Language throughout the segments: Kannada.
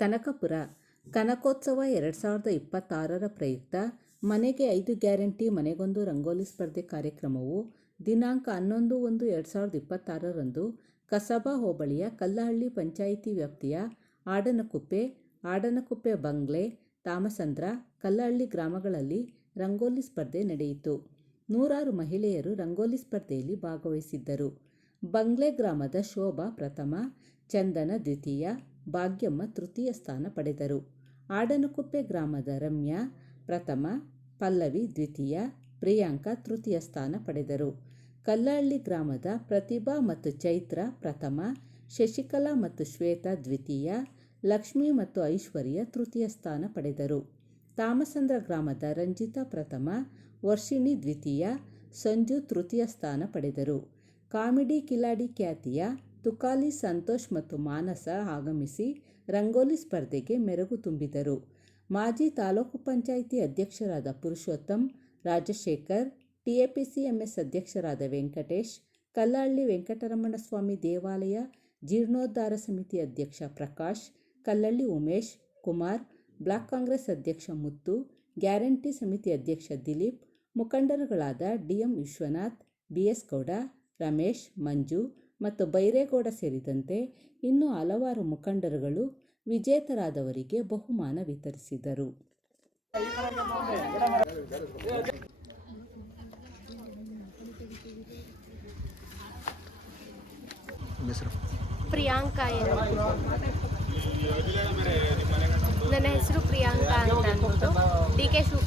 ಕನಕಪುರ ಕನಕೋತ್ಸವ 2026ರ ಪ್ರಯುಕ್ತ ಮನೆಗೆ 5 ಗ್ಯಾರಂಟಿ ಮನೆಗೊಂದು ರಂಗೋಲಿ ಸ್ಪರ್ಧೆ ಕಾರ್ಯಕ್ರಮವು ದಿನಾಂಕ 11/1/2026ರಂದು ಕಸಬಾ ಹೋಬಳಿಯ ಕಲ್ಲಹಳ್ಳಿ ಪಂಚಾಯಿತಿ ವ್ಯಾಪ್ತಿಯ ಆಡನಕುಪ್ಪೆ ಬಂಗ್ಲೆ, ತಾಮಸಂದ್ರ, ಕಲ್ಲಹಳ್ಳಿ ಗ್ರಾಮಗಳಲ್ಲಿ ರಂಗೋಲಿ ಸ್ಪರ್ಧೆ ನಡೆಯಿತು. ನೂರಾರು ಮಹಿಳೆಯರು ರಂಗೋಲಿ ಸ್ಪರ್ಧೆಯಲ್ಲಿ ಭಾಗವಹಿಸಿದ್ದರು. ಬಂಗ್ಲೆ ಗ್ರಾಮದ ಶೋಭಾ ಪ್ರಥಮ, ಚಂದನ ದ್ವಿತೀಯ, ಭಾಗ್ಯಮ್ಮ ತೃತೀಯ ಸ್ಥಾನ ಪಡೆದರು. ಆಡನಕುಪ್ಪೆ ಗ್ರಾಮದ ರಮ್ಯಾ ಪ್ರಥಮ, ಪಲ್ಲವಿ ದ್ವಿತೀಯ, ಪ್ರಿಯಾಂಕಾ ತೃತೀಯ ಸ್ಥಾನ ಪಡೆದರು. ಕಲ್ಲಹಳ್ಳಿ ಗ್ರಾಮದ ಪ್ರತಿಭಾ ಮತ್ತು ಚೈತ್ರ ಪ್ರಥಮ, ಶಶಿಕಲಾ ಮತ್ತು ಶ್ವೇತಾ ದ್ವಿತೀಯ, ಲಕ್ಷ್ಮಿ ಮತ್ತು ಐಶ್ವರ್ಯ ತೃತೀಯ ಸ್ಥಾನ ಪಡೆದರು. ತಾಮಸಂದ್ರ ಗ್ರಾಮದ ರಂಜಿತಾ ಪ್ರಥಮ, ವರ್ಷಿಣಿ ದ್ವಿತೀಯ, ಸಂಜು ತೃತೀಯ ಸ್ಥಾನ ಪಡೆದರು. ಕಾಮಿಡಿ ಕಿಲಾಡಿ ಖ್ಯಾತಿಯ ತುಕಾಲಿ ಸಂತೋಷ್ ಮತ್ತು ಮಾನಸ ಆಗಮಿಸಿ ರಂಗೋಲಿ ಸ್ಪರ್ಧೆಗೆ ಮೆರುಗು ತುಂಬಿದರು. ಮಾಜಿ ತಾಲೂಕು ಪಂಚಾಯಿತಿ ಅಧ್ಯಕ್ಷರಾದ ಪುರುಷೋತ್ತಮ್, ರಾಜಶೇಖರ್, TAPCMS ಅಧ್ಯಕ್ಷರಾದ ವೆಂಕಟೇಶ್, ಕಲ್ಲಹಳ್ಳಿ ವೆಂಕಟರಮಣ ಸ್ವಾಮಿ ದೇವಾಲಯ ಜೀರ್ಣೋದ್ಧಾರ ಸಮಿತಿ ಅಧ್ಯಕ್ಷ ಪ್ರಕಾಶ್, ಕಲ್ಲಹಳ್ಳಿ ಉಮೇಶ್ ಕುಮಾರ್, ಬ್ಲಾಕ್ ಕಾಂಗ್ರೆಸ್ ಅಧ್ಯಕ್ಷ ಮುತ್ತು, ಗ್ಯಾರಂಟಿ ಸಮಿತಿ ಅಧ್ಯಕ್ಷ ದಿಲೀಪ್, ಮುಖಂಡರುಗಳಾದ DM ವಿಶ್ವನಾಥ್, BS ಗೌಡ, ರಮೇಶ್, ಮಂಜು ಮತ್ತು ಬೈರೇಗೌಡ ಸೇರಿದಂತೆ ಇನ್ನೂ ಹಲವಾರು ಮುಖಂಡರುಗಳು ವಿಜೇತರಾದವರಿಗೆ ಬಹುಮಾನ ವಿತರಿಸಿದರು. ಪ್ರಿಯಾಂಕಾ ನನ್ನ ಹೆಸರು ಪ್ರಿಯಾಂಕಾ ಅಂತ ಅಂದ್ಬಿಟ್ಟು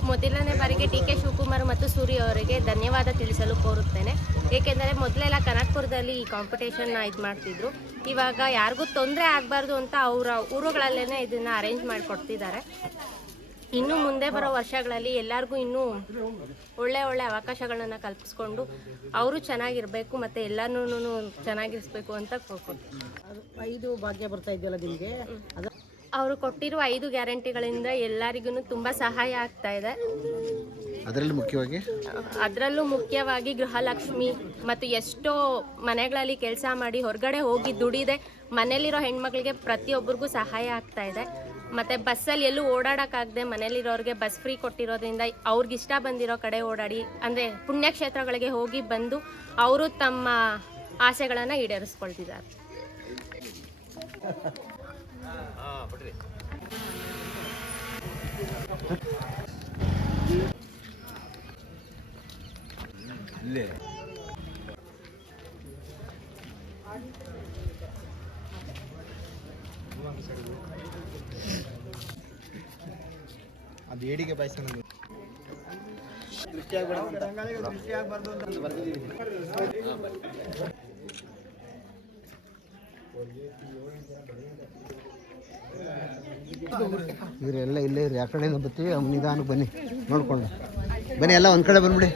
ಮೊದಲನೇ ಬಾರಿಗೆ DK ಶಿವಕುಮಾರ್ ಮತ್ತು ಸೂರ್ಯ ಅವರಿಗೆ ಧನ್ಯವಾದ ತಿಳಿಸಲು ಕೋರುತ್ತೇನೆ. ಏಕೆಂದರೆ ಮೊದಲೆಲ್ಲ ಕನಕಪುರದಲ್ಲಿ ಈ ಕಾಂಪಿಟೇಷನ್ನ ಮಾಡ್ತಿದ್ರು. ಇವಾಗ ಯಾರಿಗೂ ತೊಂದರೆ ಆಗಬಾರ್ದು ಅಂತ ಅವರ ಊರುಗಳಲ್ಲೇ ಇದನ್ನು ಅರೇಂಜ್ ಮಾಡಿಕೊಡ್ತಿದ್ದಾರೆ. ಇನ್ನು ಮುಂದೆ ಬರೋ ವರ್ಷಗಳಲ್ಲಿ ಎಲ್ಲರಿಗೂ ಇನ್ನೂ ಒಳ್ಳೆ ಅವಕಾಶಗಳನ್ನು ಕಲ್ಪಿಸ್ಕೊಂಡು ಅವರು ಚೆನ್ನಾಗಿರಬೇಕು ಮತ್ತು ಎಲ್ಲನೂ ಚೆನ್ನಾಗಿರಿಸ್ಬೇಕು ಅಂತ ಕೋರ್ಕೊಳ್ತೀನಿ. 5 ಭಾಗ್ಯ ಬರ್ತಾ ಇದೆಯಲ್ಲ ನಿಮಗೆ, ಅವರು ಕೊಟ್ಟಿರುವ 5 ಗ್ಯಾರಂಟಿಗಳಿಂದ ಎಲ್ಲರಿಗೂ ತುಂಬ ಸಹಾಯ ಆಗ್ತಾ ಇದೆ. ಅದರಲ್ಲೂ ಮುಖ್ಯವಾಗಿ ಗೃಹಲಕ್ಷ್ಮಿ ಮತ್ತು ಎಷ್ಟೋ ಮನೆಗಳಲ್ಲಿ ಕೆಲಸ ಮಾಡಿ ಹೊರಗಡೆ ಹೋಗಿ ದುಡಿದೆ ಮನೇಲಿರೋ ಹೆಣ್ಮಕ್ಳಿಗೆ ಪ್ರತಿಯೊಬ್ಬರಿಗೂ ಸಹಾಯ ಆಗ್ತಾ ಇದೆ. ಮತ್ತು ಬಸ್ಸಲ್ಲಿ ಎಲ್ಲೂ ಓಡಾಡೋಕ್ಕಾಗದೆ ಮನೇಲಿರೋರಿಗೆ ಬಸ್ ಫ್ರೀ ಕೊಟ್ಟಿರೋದ್ರಿಂದ ಅವ್ರಿಗೆ ಇಷ್ಟ ಬಂದಿರೋ ಕಡೆ ಓಡಾಡಿ ಅಂದರೆ ಪುಣ್ಯಕ್ಷೇತ್ರಗಳಿಗೆ ಹೋಗಿ ಬಂದು ಅವರು ತಮ್ಮ ಆಸೆಗಳನ್ನು ಈಡೇರಿಸ್ಕೊಳ್ತಿದ್ದಾರೆ. ಅದು ಏಡಿಗೆ ಪಾಯಸ ಇವರೆಲ್ಲ ಇಲ್ಲೇ ಇರಿ, ಆ ಕಡೆಯಿಂದ ಬರ್ತೀವಿ. ನಿಧಾನಕ್ಕೆ ಬನ್ನಿ, ನೋಡ್ಕೊಂಡು ಬನ್ನಿ. ಎಲ್ಲ ಒಂದು ಕಡೆ ಬಂದ್ಬಿಡಿ,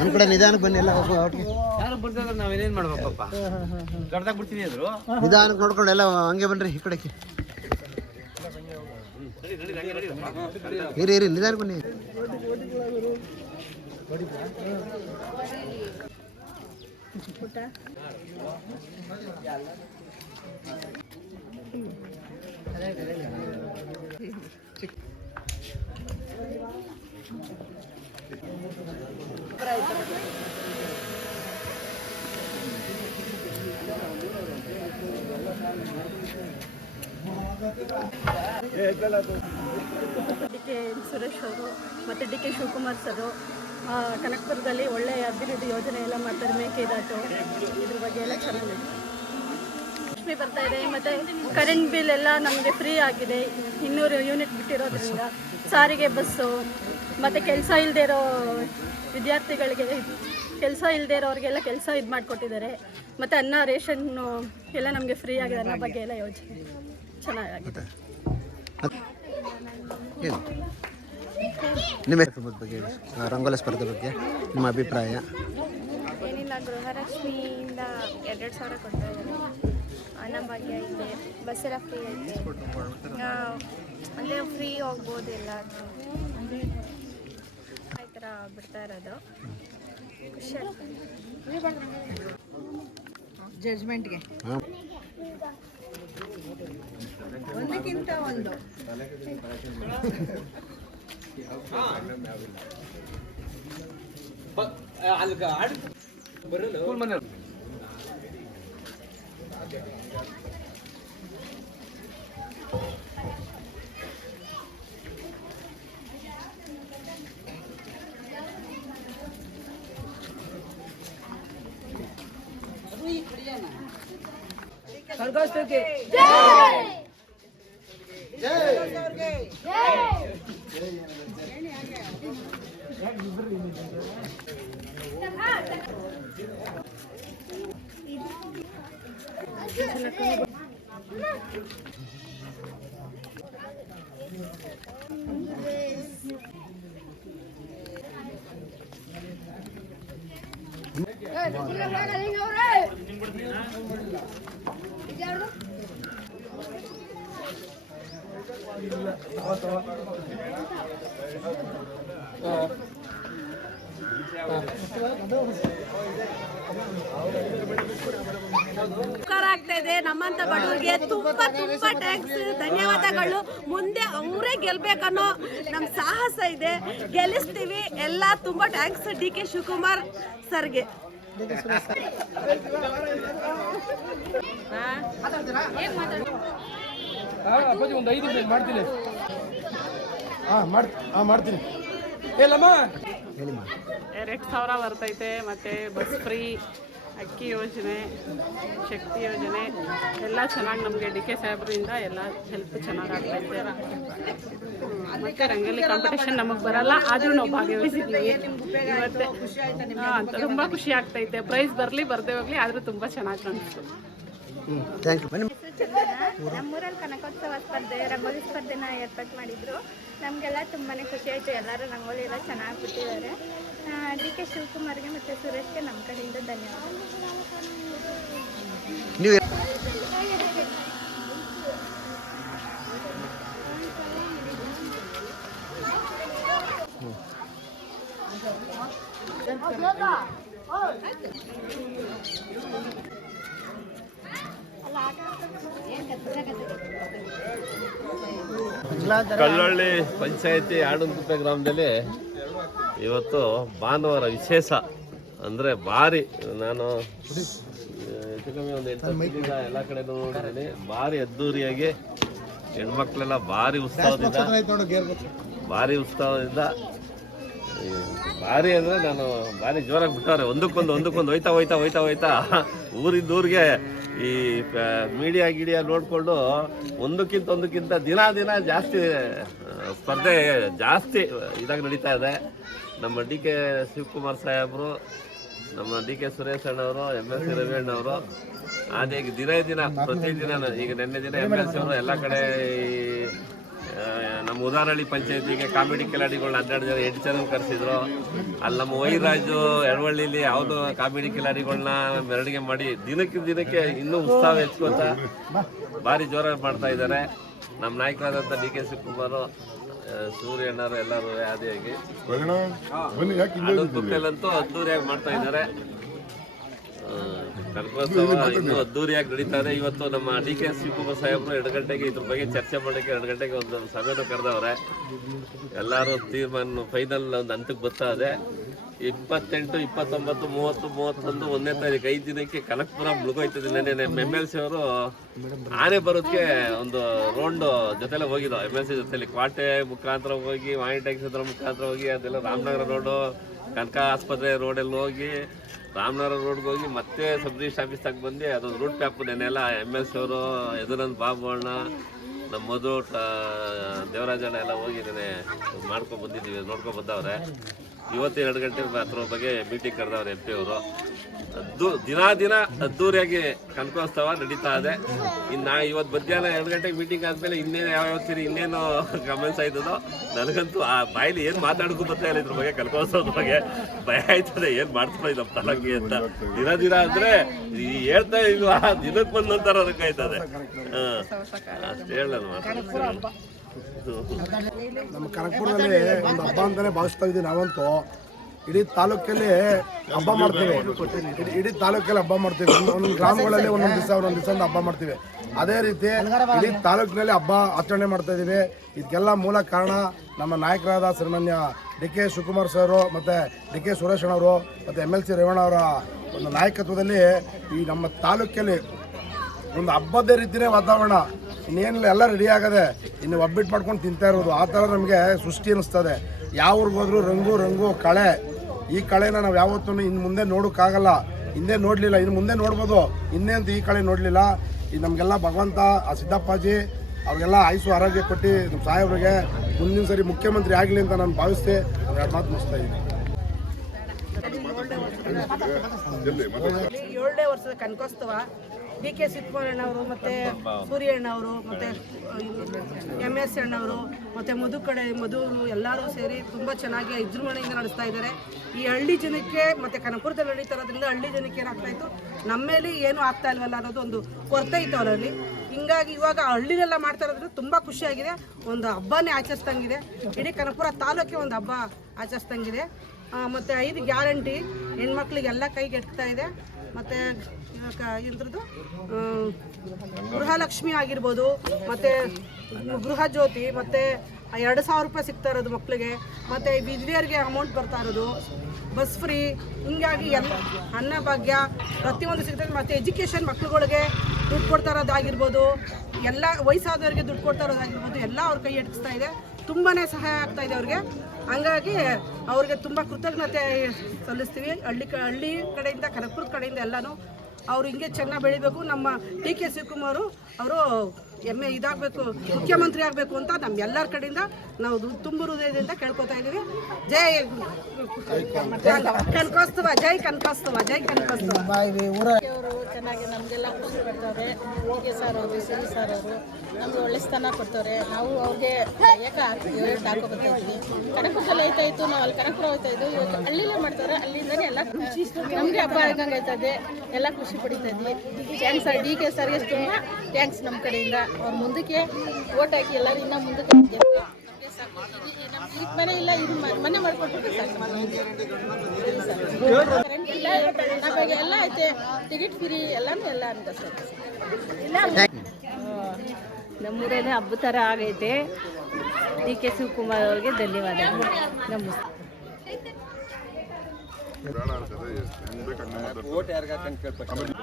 ಒಂದು ಕಡೆ ನಿಧಾನಕ್ಕೆ ಬನ್ನಿ. ಎಲ್ಲ ನಾವೇನೇನು ಮಾಡ್ಬೇಕಪ್ಪ, ಬಿಡ್ತೀನಿ ಅಂದ್ರು. ನಿಧಾನಕ್ಕೆ ನೋಡ್ಕೊಂಡು ಎಲ್ಲ ಹಂಗೆ ಬನ್ನಿರಿ. ಈ ಕಡೆಗೆ ಇರಿ ನಿಧಾನಕ್ಕೆ ಬನ್ನಿ. DK ಸುರೇಶ್ ಅವರು ಮತ್ತು DK ಶಿವಕುಮಾರ್ ಸರು ಕನಕಪುರದಲ್ಲಿ ಒಳ್ಳೆಯ ಅಭಿವೃದ್ಧಿ ಯೋಜನೆ ಎಲ್ಲ ಮಾಡ್ತಾರೆ. ಮೇಕೆದಾಟು ಇದ್ರ ಬಗ್ಗೆ ಎಲ್ಲ ಚೆನ್ನಾಗಿದೆ. ಲಕ್ಷ್ಮಿ ಬರ್ತಾ ಇದೆ ಮತ್ತು ಕರೆಂಟ್ ಬಿಲ್ ಎಲ್ಲ ನಮಗೆ ಫ್ರೀ ಆಗಿದೆ. 200 ಯೂನಿಟ್ ಬಿಟ್ಟಿರೋದ್ರಿಂದ ಸಾರಿಗೆ ಬಸ್ಸು ಮತ್ತು ಕೆಲಸ ಇಲ್ಲದೆ ಇರೋ ವಿದ್ಯಾರ್ಥಿಗಳಿಗೆ ಕೆಲಸ ಇಲ್ಲದೆ ಇರೋರಿಗೆಲ್ಲ ಕೆಲಸ ಮಾಡಿಕೊಟ್ಟಿದ್ದಾರೆ. ಮತ್ತು ಅನ್ನ ರೇಷನ್ನು ಎಲ್ಲ ನಮಗೆ ಫ್ರೀ ಆಗಿದೆ. ಅನ್ನೋ ಬಗ್ಗೆ ಎಲ್ಲ ಯೋಜನೆ ಚೆನ್ನಾಗಿದೆ. ನಿಮ್ಮ ಬಗ್ಗೆ ರಂಗೋಲಿ ಸ್ಪರ್ಧೆ ಬಗ್ಗೆ ನಿಮ್ಮ ಅಭಿಪ್ರಾಯ ಏನಿಲ್ಲ, ಗೃಹಲಕ್ಷ್ಮಿಯಿಂದ 2,000 ಕೊಡ್ತಾ ಇದ್ದಾರೆ. ಅನ್ನಭಾಗ್ಯ ಇದೆ, ಬಸ್ಸೆಲ್ಲ ಫ್ರೀ ಐತೆ, ಅಂದರೆ ಫ್ರೀ ಹೋಗ್ಬೋದು. ಎಲ್ಲ ಈ ಥರ ಬಿಡ್ತಾ ಇರೋದು ಖುಷಿ ಆಗ್ತದೆ. ಜಡ್ಜ್ಮೆಂಟ್ಗೆ ಒಂದಕ್ಕಿಂತ ಒಂದು ಸ್ಕೂಲ್ ಮನೆ ಉಪಕಾರ ಆಗ್ತಾ ಇದೆ. ನಮ್ಮಂತ ಬಡವರಿಗೆ ತುಂಬಾ ತುಂಬಾ ಟ್ಯಾಂಕ್ಸ್, ಧನ್ಯವಾದಗಳು. ಮುಂದೆ ಅವರೇ ಗೆಲ್ಬೇಕನ್ನೋ ನಮ್ಮ ಸಾಹಸ ಇದೆ. ಗೆಲ್ಲಿಸ್ತೀವಿ ಎಲ್ಲ. ತುಂಬಾ ಟ್ಯಾಂಕ್ಸ್ ಡಿ ಕೆ ಶಿವಕುಮಾರ್ ಸರ್ಗೆ. ಒಂದು 5 ನಿಮಿಷ ಮಾಡ್ತೀನಿ. ಮಾಡ್ತೀನಿ. ಹೇಳಮ್ಮ. 2,000 ಬರ್ತೈತೆ. ಮತ್ತು ಬಸ್ ಫ್ರೀ, ಅಕ್ಕಿ ಯೋಜನೆ, ಶಕ್ತಿ ಯೋಜನೆ ಎಲ್ಲ ಚೆನ್ನಾಗಿ ನಮಗೆ ಡಿ ಕೆ ಸಾಹೇಬ್ರಿಂದ ಎಲ್ಲ ಹೆಲ್ಪ್ ಚೆನ್ನಾಗಿ ಆಗ್ತೈತೆ. ಮತ್ತು ರಂಗೋಲಿ ಕಾಂಪಿಟೇಷನ್ ನಮಗೆ ಬರಲ್ಲ, ಆದರೂ ನಾವು ಭಾಗವಹಿಸಿದ್ದೀವಿ. ಮತ್ತು ತುಂಬ ಖುಷಿ ಆಗ್ತೈತೆ. ಪ್ರೈಸ್ ಬರಲಿ ಬರದೇ ಹೋಗಲಿ, ಆದರೂ ತುಂಬ ಚೆನ್ನಾಗಿ ಕಾಣಿಸ್ತು. ನಮ್ಮೂರಲ್ಲಿ ಕನಕೋತ್ಸವ ಸ್ಪರ್ಧೆ, ರಂಗೋಲಿ ಸ್ಪರ್ಧೆನ ಏರ್ಪಾటు ಮಾಡಿದ್ರು. ನಮಗೆಲ್ಲ ತುಂಬಾ ಖುಷಿ ಆಯಿತು. ಎಲ್ಲರೂ ರಂಗೋಲಿ ಎಲ್ಲ ಚೆನ್ನಾಗಿ ಬಿಟ್ಟಿದ್ದಾರೆ. ಡಿ ಕೆ ಶಿವಕುಮಾರ್ಗೆ ಮತ್ತು ಸುರೇಶ್ಗೆ ನಮ್ಮ ಕಡೆಯಿಂದ ಧನ್ಯವಾದಗಳು. ಕಲ್ಲಳ್ಳಿ ಪಂಚಾಯತಿ ಆಡುಂಕುಪ್ಪೆ ಗ್ರಾಮದಲ್ಲಿ ಇವತ್ತು ಭಾನುವಾರ ವಿಶೇಷ ಅಂದರೆ ಭಾರಿ, ನಾನು ಹೆಚ್ಚು ಕಮ್ಮಿ ಒಂದು 8 ವರ್ಷದಿಂದ ಎಲ್ಲ ಕಡೆ ನೋಡಿದ್ದೀನಿ. ಭಾರಿ ಅದ್ದೂರಿಯಾಗಿ ಹೆಣ್ಮಕ್ಳೆಲ್ಲ ಭಾರಿ ಉತ್ಸವದಿಂದ ಭಾರಿ ಅಂದರೆ ನಾನು ಭಾರಿ ಜೋರಾಗಿ ಬಿಟ್ಟವ್ರೆ. ಒಂದಕ್ಕೊಂದು ಹೋಯ್ತಾ ಊರಿಂದ ಊರಿಗೆ ಈ ಮೀಡಿಯಾ ನೋಡಿಕೊಂಡು ಒಂದಕ್ಕಿಂತ ದಿನ ಜಾಸ್ತಿ ಸ್ಪರ್ಧೆ ಜಾಸ್ತಿ ಇದಾಗಿ ನಡೀತಾ ಇದೆ. ನಮ್ಮ ಡಿ ಕೆ ಶಿವಕುಮಾರ್ ಸಾಹೇಬರು, ನಮ್ಮ ಡಿ ಕೆ ಸುರೇಶ್ ಅಣ್ಣವರು, MLC ರವಿ ಅಣ್ಣವರು ಹಾಗೆ ದಿನ ಪ್ರತಿದಿನ, ಈಗ ನಿನ್ನೆ ದಿನ MLC ಅವರು ಎಲ್ಲ ಕಡೆ ನಮ್ಮ ಉದಾರಹಳ್ಳಿ ಪಂಚಾಯತಿಗೆ ಕಾಮಿಡಿ ಕಿಲಾಡಿಗಳನ್ನ 12 ಜನ 8 ಜನ ಕರೆಸಿದ್ರು. ಅಲ್ಲಿ ನಮ್ಮ ವೈರಾಜು ಎಡವಳ್ಳಿಲಿ ಯಾವುದು ಕಾಮಿಡಿ ಕಿಲಾಡಿಗಳನ್ನ ಮೆರವಣಿಗೆ ಮಾಡಿ ದಿನಕ್ಕೆ ಇನ್ನೂ ಉತ್ಸಾಹ ಹೆಚ್ಚುವಂತ ಭಾರಿ ಜೋರಾಗಿ ಮಾಡ್ತಾ ಇದ್ದಾರೆ. ನಮ್ಮ ನಾಯಕರಾದಂಥ ಡಿ ಕೆ ಶಿವಕುಮಾರ್, ಸೂರ್ಯ ಅಣ್ಣರು ಎಲ್ಲರೂ ಆದಿಯಾಗಿ ಕುಪ್ಪೆಲ್ಲಂತೂ ಅದ್ದೂರಿಯಾಗಿ ಮಾಡ್ತಾ ಇದ್ದಾರೆ. ಕನಕೋತ್ಸವ ಇನ್ನೂ ಅದ್ದೂರಿಯಾಗಿ ನಡೀತಾ ಇದೆ. ಇವತ್ತು ನಮ್ಮ ಡಿ ಕೆ ಶಿವಕುಮಾರ್ ಸಾಹೇಬರು 2 ಗಂಟೆಗೆ ಇದ್ರ ಬಗ್ಗೆ ಚರ್ಚೆ ಮಾಡೋಕ್ಕೆ 2 ಗಂಟೆಗೆ ಒಂದು ಸಭೆನೂ ಕರೆದವ್ರೆ. ಎಲ್ಲರೂ ತೀರ್ಮಾನ ಫೈನಲ್ ಒಂದು ಹಂತಕ್ಕೆ ಬರ್ತಾ ಇದೆ. 28, 29, 30, 31 ಒಂದನೇ ತಾರೀಕು 5 ದಿನಕ್ಕೆ ಕನಕಪುರ ಮುಳುಗೋಯ್ತದೆ. ನೆನ್ನೆ MLC ಅವರು ಆನೆ ಬರೋದಕ್ಕೆ ಒಂದು ರೌಂಡ್ ಜೊತೆಲೆ ಹೋಗಿದ್ದು. MLC ಜೊತೆಲಿ ಕ್ವಾಟೆ ಮುಖಾಂತರ ಹೋಗಿ, ವಾಣಿಟ್ಯಾಕ್ಸ್ ಮುಖಾಂತರ ಹೋಗಿ, ಅದೆಲ್ಲ ರಾಮನಗರ ರೋಡು, ಕನಕ ಆಸ್ಪತ್ರೆ ರೋಡಲ್ಲಿ ಹೋಗಿ, ರಾಮನಗರ ರೋಡ್ಗೆ ಹೋಗಿ ಮತ್ತೆ ಸಬ್ ರಿಜಿಸ್ಟ್ರ್ ಆಫೀಸ್ ತಗ ಬಂದು ಅದೊಂದು ರೂಟ್ ಮ್ಯಾಪ್ ನೆನ್ನೆಲ್ಲ MLC ಅವರು, ಎದುರಂದ್ ಬಾಬು ಅಣ್ಣ, ನಮ್ಮ ಮಧು, ದೇವರಾಜಣ್ಣ ಎಲ್ಲ ಹೋಗಿ ನೆನೆ ಮಾಡ್ಕೊಂಡು ಬಂದಿದ್ದೀವಿ, ನೋಡ್ಕೊಂಡು ಬಂದವ್ರೆ. ಇವತ್ತು 2 ಗಂಟೆ ಅದ್ರ ಬಗ್ಗೆ ಮೀಟಿಂಗ್ ಕರೆದವ್ರೆ MP ಅವರು. ದಿನ ಅದ್ದೂರಿಯಾಗಿ ಕನಕೋತ್ಸವ ನಡೀತಾ ಇದೆ. ಇನ್ನು ಇವತ್ತು ಮಧ್ಯಾಹ್ನ 2 ಗಂಟೆಗೆ ಮೀಟಿಂಗ್ ಆದಮೇಲೆ ಇನ್ನೇನು ಯಾವ್ಯಾವ ಸೇರಿ ಇನ್ನೇನು ಗಮನಿಸ್ತಾ ಇದ್ದದೋ ನನಗಂತೂ ಆ ಬಾಯಲ್ಲಿ ಏನು ಮಾತಾಡೋಕ್ಕೂ ಬರ್ತಾ ಇಲ್ಲ. ಇದ್ರ ಬಗ್ಗೆ ಕನಕೋತ್ಸವದ ಬಗ್ಗೆ ಭಯ ಆಯ್ತದೆ, ಏನು ಮಾಡ್ತಾ ನಮ್ಮ ತಲಂಗಿ ಅಂತ. ದಿನ ಅಂದರೆ ಹೇಳ್ತಾ ಇಲ್ವಾ, ದಿನಕ್ಕೆ ಬಂದಂತಾರ ಅದಕ್ಕೆ ಆಯ್ತದೆ. ಅಷ್ಟು ಹೇಳಲ್ಲ ನಮ್ಮ ಕನಕಪುರದಲ್ಲಿ ಒಂದು ಹಬ್ಬ ಅಂತಾನೆ ಭಾವಿಸ್ತಾ ಇದ್ದೀವಿ ನಾವಂತೂ. ಇಡೀ ತಾಲೂಕಲ್ಲಿ ಹಬ್ಬ ಮಾಡ್ತೀವಿ. ಇಡೀ ತಾಲೂಕಲ್ಲಿ ಹಬ್ಬ ಮಾಡ್ತೀವಿ. ಒಂದೊಂದು ಗ್ರಾಮಗಳಲ್ಲಿ ಒಂದೊಂದು ದಿವಸ ಹಬ್ಬ ಮಾಡ್ತೀವಿ. ಅದೇ ರೀತಿ ಇಡೀ ತಾಲೂಕಿನಲ್ಲಿ ಹಬ್ಬ ಆಚರಣೆ ಮಾಡ್ತಾ ಇದ್ದೀವಿ. ಇದಕ್ಕೆಲ್ಲ ಮೂಲ ಕಾರಣ ನಮ್ಮ ನಾಯಕರಾದ ಸನ್ಮಾನ್ಯ ಡಿ ಕೆ ಶಿವಕುಮಾರ್ ಸರು ಮತ್ತು ಡಿ ಕೆ ಸುರೇಶ್ ಅಣ್ಣವರು ಮತ್ತು MLC ರೇವಣ್ಣ ಅವರ ಒಂದು ನಾಯಕತ್ವದಲ್ಲಿ ಈ ನಮ್ಮ ತಾಲೂಕಲ್ಲಿ ಒಂದು ಹಬ್ಬದ ರೀತಿಯೇ ವಾತಾವರಣ. ಇನ್ನೇನಿಲ್ಲ, ಎಲ್ಲ ರೆಡಿ ಆಗದೆ, ಇನ್ನು ಒಬ್ಬಿಟ್ಟು ಮಾಡ್ಕೊಂಡು ತಿಂತಾ ಇರೋದು. ಆ ಥರ ನಮಗೆ ಸೃಷ್ಟಿ ಅನ್ನಿಸ್ತದೆ. ಯಾವ ಊರಿಗೆ ಹೋದ್ರೂ ರಂಗು ಕಳೆ. ಈ ಕಳೆನ ನಾವು ಯಾವತ್ತೂ ಇನ್ನು ಮುಂದೆ ನೋಡೋಕ್ಕಾಗಲ್ಲ. ಹಿಂದೆ ನೋಡಲಿಲ್ಲ, ಇನ್ನು ಮುಂದೆ ನೋಡ್ಬೋದು. ಇನ್ನೇ ಅಂತ ಈ ಕಳೆ ನೋಡಲಿಲ್ಲ. ಇದು ನಮಗೆಲ್ಲ ಭಗವಂತ ಆ ಸಿದ್ದಪ್ಪಾಜಿ ಅವ್ರಿಗೆಲ್ಲ ಆಯುಸ್ಸು ಆರೋಗ್ಯ ಕೊಟ್ಟು ನಮ್ಮ ಸಾಹೇಬ್ರಿಗೆ ಮುಂದಿನ ಸರಿ ಮುಖ್ಯಮಂತ್ರಿ ಆಗಲಿ ಅಂತ ನಾನು ಭಾವಿಸ್ತೆ ಎರಡು ಮಾತು ಮುಗಿಸ್ತಾ ಇದ್ದೀನಿ. 7ನೇ ವರ್ಷದ ಕನಕೋತ್ಸವ ಡಿ ಕೆ ಶಿವಕುಮಾರಣ್ಣವರು ಮತ್ತು ಸೂರ್ಯಣ್ಣವರು ಮತ್ತು MS ಅಣ್ಣವರು ಮತ್ತು ಮಧುರು ಎಲ್ಲರೂ ಸೇರಿ ತುಂಬ ಚೆನ್ನಾಗಿ ವಿಜೃಂಭಣೆಯಿಂದ ನಡೆಸ್ತಾ ಇದ್ದಾರೆ. ಈ ಹಳ್ಳಿ ಜನಕ್ಕೆ ಮತ್ತು ಕನಕಪುರದಲ್ಲಿ ನಡೀತಾ ಇರೋದ್ರಿಂದ ಹಳ್ಳಿ ಜನಕ್ಕೆ ಏನಾಗ್ತಾಯಿತ್ತು, ನಮ್ಮ ಮೇಲೆ ಏನೂ ಆಗ್ತಾ ಇಲ್ವಲ್ಲ ಅನ್ನೋದು ಒಂದು ಕೊರತೆ ಇತ್ತು ಅವರಲ್ಲಿ. ಹಿಂಗಾಗಿ ಇವಾಗ ಹಳ್ಳಿಲೆಲ್ಲ ಮಾಡ್ತಾ ಇರೋದ್ರಿಂದ ತುಂಬ ಖುಷಿಯಾಗಿದೆ. ಒಂದು ಹಬ್ಬನೇ ಆಚರಿಸ್ದಂಗಿದೆ. ಇಡೀ ಕನಕಪುರ ತಾಲೂಕಿಗೆ ಒಂದು ಹಬ್ಬ ಆಚರಿಸ್ದಂಗಿದೆ. ಮತ್ತು 5 ಗ್ಯಾರಂಟಿ ಹೆಣ್ಮಕ್ಳಿಗೆಲ್ಲ ಕೈಗೆಟ್ತಾ ಇದೆ. ಮತ್ತು ಇದ್ರದ್ದು ಗೃಹಲಕ್ಷ್ಮಿ ಆಗಿರ್ಬೋದು, ಮತ್ತು ಗೃಹ ಜ್ಯೋತಿ, ಮತ್ತು 2,000 ರೂಪಾಯಿ ಸಿಗ್ತಾ ಇರೋದು ಮಕ್ಕಳಿಗೆ, ಮತ್ತು ವಿಧವೆಯರಿಗೆ ಅಮೌಂಟ್ ಬರ್ತಾ ಇರೋದು, ಬಸ್ ಫ್ರೀ, ಹಿಂಗಾಗಿ ಎಲ್ಲ ಅನ್ನಭಾಗ್ಯ ಪ್ರತಿಯೊಂದು ಸಿಗ್ತದೆ. ಮತ್ತು ಎಜುಕೇಷನ್ ಮಕ್ಳುಗಳಿಗೆ ದುಡ್ಡು ಕೊಡ್ತಾ ಇರೋದಾಗಿರ್ಬೋದು, ಎಲ್ಲ ವಯಸ್ಸಾದವರಿಗೆ ದುಡ್ಡು ಕೊಡ್ತಾ ಇರೋದಾಗಿರ್ಬೋದು, ಎಲ್ಲ ಅವ್ರ ಕೈ ಎಟ್ಕಿಸ್ತಾ ಇದೆ. ತುಂಬಾ ಸಹಾಯ ಆಗ್ತಾ ಇದೆ ಅವ್ರಿಗೆ. ಹಂಗಾಗಿ ಅವ್ರಿಗೆ ತುಂಬ ಕೃತಜ್ಞತೆ ಸಲ್ಲಿಸ್ತೀವಿ. ಹಳ್ಳಿ ಕಡೆಯಿಂದ, ಕನಕಪುರದ ಕಡೆಯಿಂದ ಎಲ್ಲನೂ ಅವ್ರು ಹಿಂಗೆ ಚೆನ್ನಾಗಿ ಬೆಳಿಬೇಕು. ನಮ್ಮ ಡಿ ಕೆ ಶಿವಕುಮಾರ್ ಅವರು ಇದಾಗಬೇಕು, ಮುಖ್ಯಮಂತ್ರಿ ಆಗಬೇಕು ಅಂತ ನಮ್ಮೆಲ್ಲರ ಕಡೆಯಿಂದ ನಾವು ತುಂಬ ಹೃದಯದಿಂದ ಕೇಳ್ಕೊತಾ ಇದ್ದೀವಿ. ಜೈ ಕನಕೋತ್ಸವ, ಜೈ ಕನಕೋತ್ಸವ, ಜೈ ಕನಕೋತ್ಸವ. ಅವರು ಚೆನ್ನಾಗಿ ನಮಗೆಲ್ಲ ಖುಷಿ ಪಡ್ತಾರೆ. ಡಿ ಕೆ ಸರ್ ಅವರು, ಸಿ ಸರ್ ಅವರು ನಮ್ಗೆ ಒಳ್ಳೆ ಸ್ಥಾನ ಕೊಡ್ತಾರೆ. ನಾವು ಅವ್ರಿಗೆ ಹಾಕೋಬರ್ತಾ ಇದ್ವಿ. ಕನಕಪುರದಲ್ಲಿ ಐತಾ ಇತ್ತು, ನಾವು ಅಲ್ಲಿ ಕನಕಪುರ ಹೋಗ್ತಾ ಇದ್ವಿ. ಇವಾಗ ಹಳ್ಳಿಲೇ ಮಾಡ್ತಾರೆ. ಅಲ್ಲಿಂದನೇ ಎಲ್ಲ ನಮಗೆ ಹಬ್ಬ ಆದಂಗೆ ಆಯ್ತದೆ. ಎಲ್ಲ ಖುಷಿ ಪಡಿತಾ ಇದ್ವಿ. ಥ್ಯಾಂಕ್ಸ್ ಸರ್, ಡಿ ಕೆ ಸರ್ಗೆ ತುಂಬ ಥ್ಯಾಂಕ್ಸ್ ನಮ್ಮ ಕಡೆಯಿಂದ. ಅವ್ರ ಮುಂದಕ್ಕೆ ಓಟ್ ಹಾಕಿ ಎಲ್ಲರೂ ಇನ್ನೂ ಮುಂದಕ್ಕೆ ನಮಗೆ ಮನೆ ಇಲ್ಲ, ಇದು ಮನೆ ಮಾಡ್ಕೊಟ್ಬಿಟ್ಟು ಕರೆಂಟ್ ಇಲ್ಲ, ನಮಗೆ ಎಲ್ಲ ಐತೆ, ಟಿಕೆಟ್ ಫ್ರೀ ಎಲ್ಲನೂ ಎಲ್ಲ ಅಂತ ಸರ್. ನಮ್ಮೂರೇನೇ ಹಬ್ಬ ಥರ ಆಗೈತೆ. ಡಿ ಕೆ ಶಿವಕುಮಾರ್ ಅವ್ರಿಗೆ ಧನ್ಯವಾದಗಳು. ನಮಸ್ತೆ.